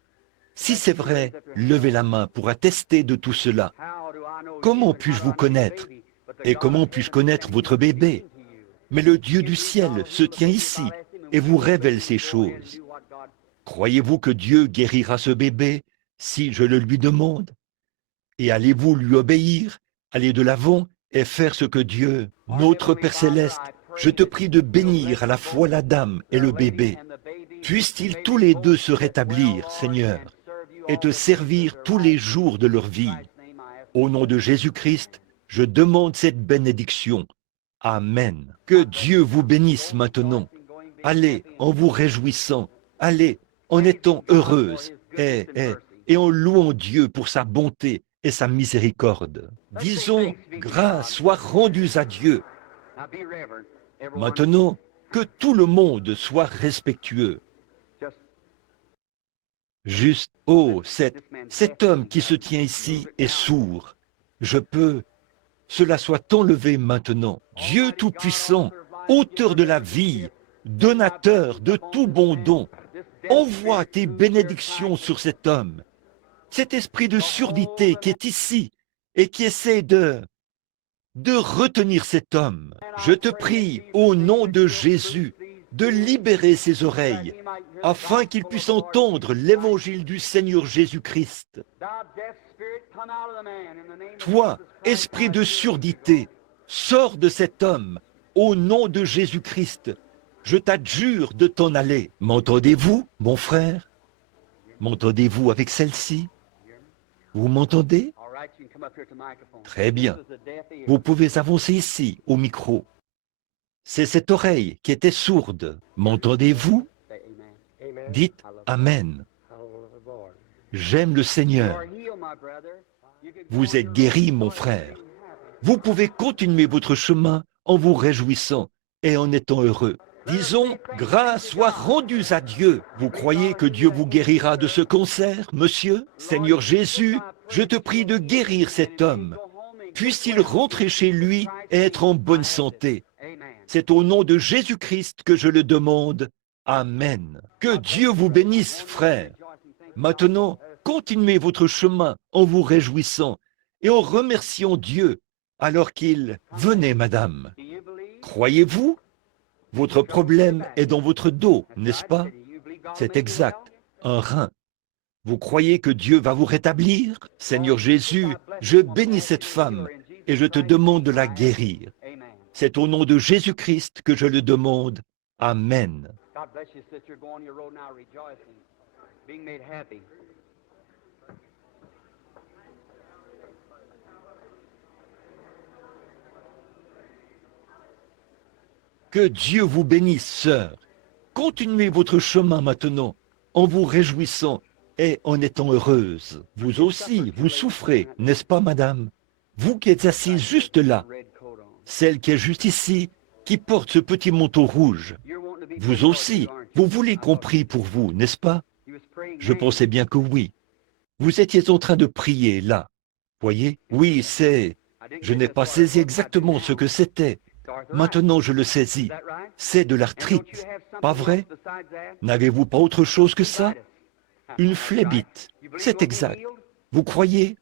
Si c'est vrai, levez la main pour attester de tout cela. Comment puis-je vous connaître? Et comment puis-je connaître votre bébé? Mais le Dieu du ciel se tient ici et vous révèle ces choses. Croyez-vous que Dieu guérira ce bébé si je le lui demande? Et allez-vous lui obéir, aller de l'avant et faire ce que Dieu, notre Père Céleste, je te prie de bénir à la fois la dame et le bébé. Puissent-ils tous les deux se rétablir, Seigneur, et te servir tous les jours de leur vie. Au nom de Jésus-Christ, je demande cette bénédiction. Amen. Que Dieu vous bénisse maintenant. Allez en vous réjouissant. Allez en étant heureuse et en louant Dieu pour sa bonté et sa miséricorde. Disons, grâce soit rendue à Dieu. Maintenant, que tout le monde soit respectueux. Juste, oh, cet homme qui se tient ici est sourd. Je peux, cela soit enlevé maintenant. Dieu Tout-Puissant, auteur de la vie, donateur de tout bon don, envoie tes bénédictions sur cet homme. Cet esprit de surdité qui est ici et qui essaie de retenir cet homme. Je te prie, au nom de Jésus, de libérer ses oreilles, afin qu'il puisse entendre l'évangile du Seigneur Jésus-Christ. Toi, esprit de surdité, sors de cet homme, au nom de Jésus-Christ. Je t'adjure de t'en aller. M'entendez-vous, mon frère? M'entendez-vous avec celle-ci? Vous m'entendez? Très bien. Vous pouvez avancer ici, au micro. C'est cette oreille qui était sourde. M'entendez-vous? Dites Amen. J'aime le Seigneur. Vous êtes guéri, mon frère. Vous pouvez continuer votre chemin en vous réjouissant et en étant heureux. Disons, grâce soit rendue à Dieu. Vous croyez que Dieu vous guérira de ce cancer, monsieur? Seigneur Jésus, je te prie de guérir cet homme. Puisse-t-il rentrer chez lui et être en bonne santé. C'est au nom de Jésus-Christ que je le demande. Amen. Que Dieu vous bénisse, frère. Maintenant, continuez votre chemin en vous réjouissant et en remerciant Dieu alors qu'il... Venez, madame. Croyez-vous? Votre problème est dans votre dos, n'est-ce pas? C'est exact, un rein. Vous croyez que Dieu va vous rétablir? Seigneur Jésus, je bénis cette femme et je te demande de la guérir. C'est au nom de Jésus-Christ que je le demande. Amen. Que Dieu vous bénisse, sœur. Continuez votre chemin maintenant, en vous réjouissant et en étant heureuse. Vous aussi, vous souffrez, n'est-ce pas, madame? Vous qui êtes assise juste là, celle qui est juste ici, qui porte ce petit manteau rouge. Vous aussi, vous voulez qu'on prie pour vous, n'est-ce pas? Je pensais bien que oui. Vous étiez en train de prier, là. Voyez? Oui, c'est... Je n'ai pas saisi exactement ce que c'était. Maintenant, je le saisis. C'est de l'arthrite, pas vrai? N'avez-vous pas autre chose que ça? Une phlébite, c'est exact. Vous croyez?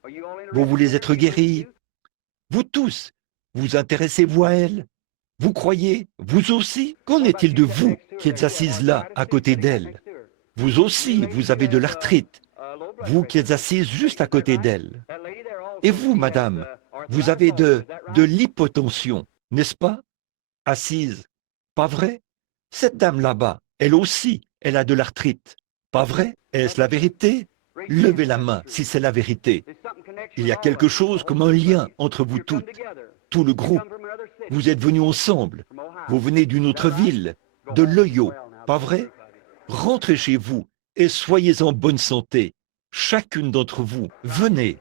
Vous voulez être guéri? Vous tous, vous intéressez-vous à elle? Vous croyez? Vous aussi? Qu'en est-il de vous qui êtes assise là, à côté d'elle? Vous aussi, vous avez de l'arthrite. Vous qui êtes assise juste à côté d'elle. Et vous, madame, vous avez de l'hypotension, n'est-ce pas? Assise. Pas vrai? Cette dame là-bas, elle aussi, elle a de l'arthrite. Pas vrai? Est-ce la vérité? Levez la main si c'est la vérité. Il y a quelque chose comme un lien entre vous toutes, tout le groupe. Vous êtes venus ensemble. Vous venez d'une autre ville, de l'Ohio. Pas vrai? Rentrez chez vous et soyez en bonne santé. Chacune d'entre vous, venez.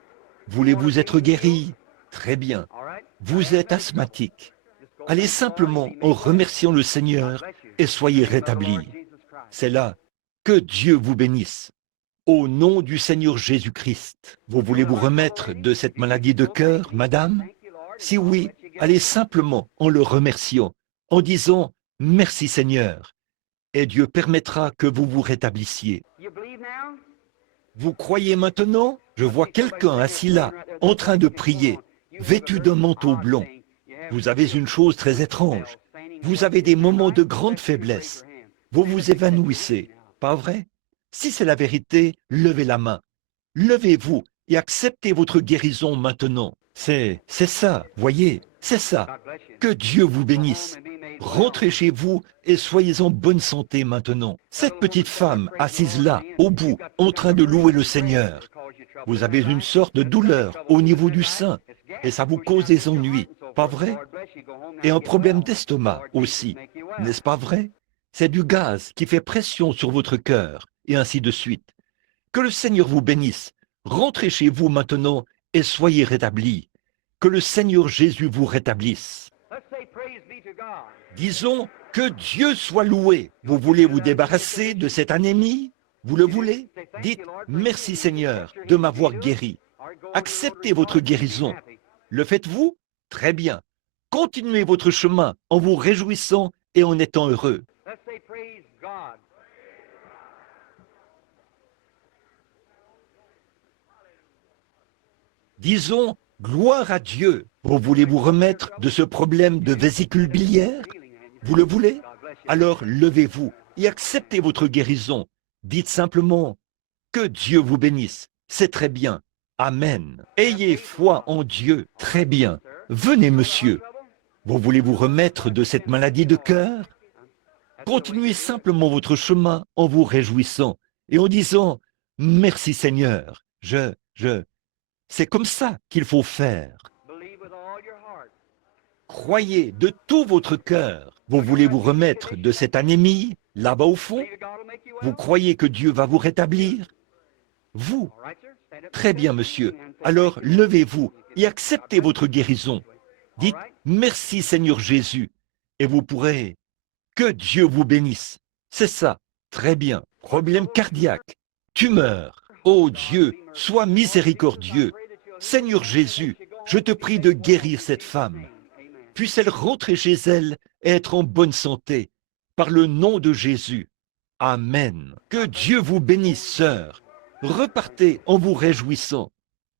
Voulez-vous être guéri? Très bien. Vous êtes asthmatique. Allez simplement en remerciant le Seigneur et soyez rétablis. C'est là. Que Dieu vous bénisse. Au nom du Seigneur Jésus-Christ, vous voulez vous remettre de cette maladie de cœur, madame? Si oui, allez simplement en le remerciant, en disant « Merci Seigneur » et Dieu permettra que vous vous rétablissiez. Vous croyez maintenant? Je vois quelqu'un assis là, en train de prier, vêtu d'un manteau blanc. Vous avez une chose très étrange. Vous avez des moments de grande faiblesse. Vous vous évanouissez, pas vrai? Si c'est la vérité, levez la main. Levez-vous et acceptez votre guérison maintenant. C'est ça, voyez, c'est ça. Que Dieu vous bénisse. Rentrez chez vous et soyez en bonne santé maintenant. Cette petite femme assise là, au bout, en train de louer le Seigneur. Vous avez une sorte de douleur au niveau du sein et ça vous cause des ennuis, pas vrai? Et un problème d'estomac aussi, n'est-ce pas vrai? C'est du gaz qui fait pression sur votre cœur et ainsi de suite. Que le Seigneur vous bénisse. Rentrez chez vous maintenant et soyez rétablis. Que le Seigneur Jésus vous rétablisse. Disons que Dieu soit loué. Vous voulez vous débarrasser de cette anémie? Vous le voulez? Dites merci Seigneur de m'avoir guéri. Acceptez votre guérison. Le faites-vous? Très bien. Continuez votre chemin en vous réjouissant et en étant heureux. Disons gloire à Dieu. Vous voulez vous remettre de ce problème de vésicule biliaire? Vous le voulez? Alors levez-vous et acceptez votre guérison. Dites simplement que Dieu vous bénisse. C'est très bien. Amen. Ayez foi en Dieu. Très bien. Venez, monsieur. Vous voulez vous remettre de cette maladie de cœur? Continuez simplement votre chemin en vous réjouissant et en disant « Merci Seigneur, c'est comme ça qu'il faut faire. » Croyez de tout votre cœur. Vous voulez vous remettre de cette anémie, là-bas au fond? Vous croyez que Dieu va vous rétablir? Vous? Très bien, monsieur. Alors, levez-vous et acceptez votre guérison. Dites « Merci Seigneur Jésus » et vous pourrez... Que Dieu vous bénisse. C'est ça. Très bien. Problème cardiaque. Tumeur. Oh Dieu, sois miséricordieux. Seigneur Jésus, je te prie de guérir cette femme. Puisse-elle rentrer chez elle et être en bonne santé. Par le nom de Jésus. Amen. Que Dieu vous bénisse, sœur. Repartez en vous réjouissant.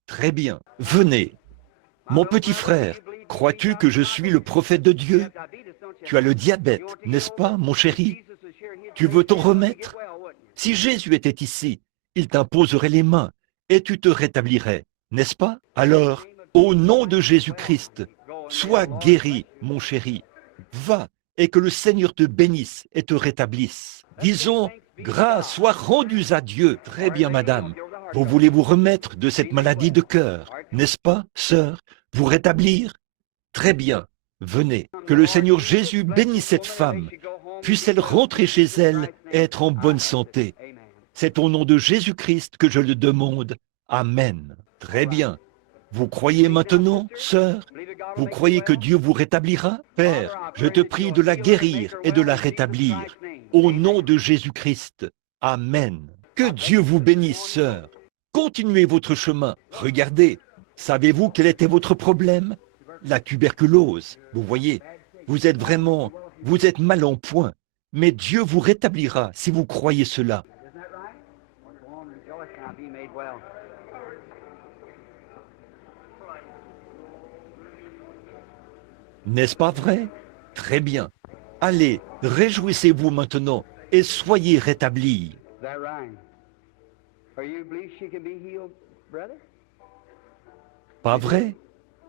Très bien. Venez. Mon petit frère, crois-tu que je suis le prophète de Dieu? Tu as le diabète, n'est-ce pas, mon chéri? Tu veux t'en remettre? Si Jésus était ici, il t'imposerait les mains et tu te rétablirais, n'est-ce pas? Alors, au nom de Jésus-Christ, sois guéri, mon chéri. Va et que le Seigneur te bénisse et te rétablisse. Disons, grâce soit rendue à Dieu. Très bien, madame. Vous voulez vous remettre de cette maladie de cœur, n'est-ce pas, sœur? Vous rétablir? Très bien. Venez, que le Seigneur Jésus bénisse cette femme. Puisse-elle rentrer chez elle et être en bonne santé. C'est au nom de Jésus-Christ que je le demande. Amen. Très bien. Vous croyez maintenant, sœur? Vous croyez que Dieu vous rétablira? Père, je te prie de la guérir et de la rétablir. Au nom de Jésus-Christ. Amen. Que Dieu vous bénisse, sœur. Continuez votre chemin. Regardez, savez-vous quel était votre problème? La tuberculose. Vous voyez, vous êtes mal en point. Mais Dieu vous rétablira si vous croyez cela. N'est-ce pas vrai? Très bien. Allez, réjouissez-vous maintenant et soyez rétablis. Pas vrai?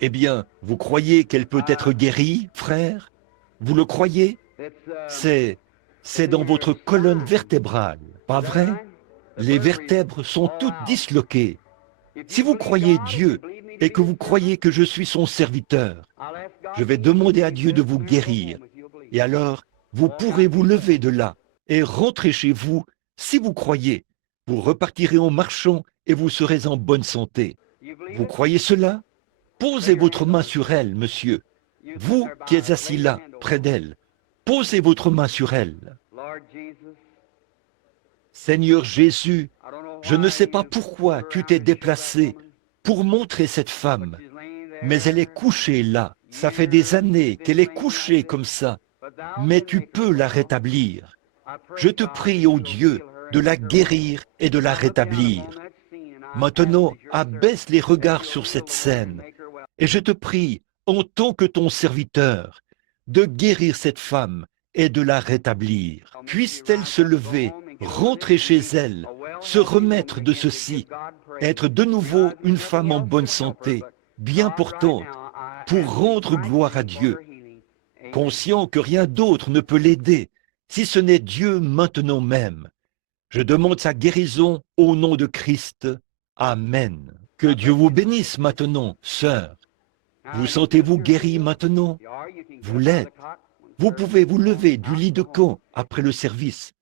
Eh bien, vous croyez qu'elle peut être guérie, frère? Vous le croyez? C'est dans votre colonne vertébrale, pas vrai? Les vertèbres sont toutes disloquées. Si vous croyez Dieu et que vous croyez que je suis son serviteur, je vais demander à Dieu de vous guérir. Et alors, vous pourrez vous lever de là et rentrer chez vous. Si vous croyez, vous repartirez en marchant et vous serez en bonne santé. Vous croyez cela? Posez votre main sur elle, monsieur. Vous qui êtes assis là, près d'elle, posez votre main sur elle. Seigneur Jésus, je ne sais pas pourquoi tu t'es déplacé pour montrer cette femme, mais elle est couchée là. Ça fait des années qu'elle est couchée comme ça, mais tu peux la rétablir. Je te prie, ô Dieu, de la guérir et de la rétablir. Maintenant, abaisse les regards sur cette scène, et je te prie, en tant que ton serviteur, de guérir cette femme et de la rétablir. Puisse-t-elle se lever, rentrer chez elle, se remettre de ceci, être de nouveau une femme en bonne santé, bien portante, pour rendre gloire à Dieu. conscient que rien d'autre ne peut l'aider, si ce n'est Dieu maintenant même. Je demande sa guérison au nom de Christ. Amen. Que Dieu vous bénisse maintenant, sœur. Vous sentez-vous guéri maintenant? Vous l'êtes. Vous pouvez vous lever du lit de camp après le service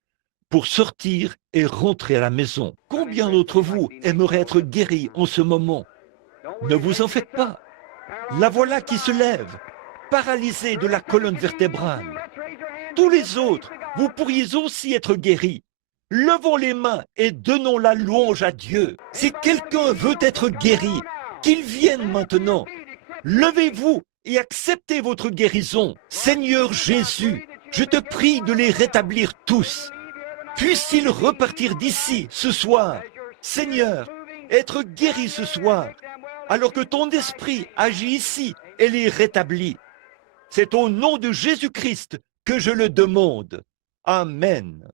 pour sortir et rentrer à la maison. Combien d'entre vous aimeraient être guéris en ce moment? Ne vous en faites pas. La voilà qui se lève, paralysée de la colonne vertébrale. Tous les autres, vous pourriez aussi être guéris. Levons les mains et donnons la louange à Dieu. Si quelqu'un veut être guéri, qu'il vienne maintenant. Levez-vous et acceptez votre guérison. Seigneur Jésus, je te prie de les rétablir tous. Puissent-ils repartir d'ici ce soir, Seigneur, être guéris ce soir, alors que ton esprit agit ici et les rétablit. C'est au nom de Jésus-Christ que je le demande. Amen.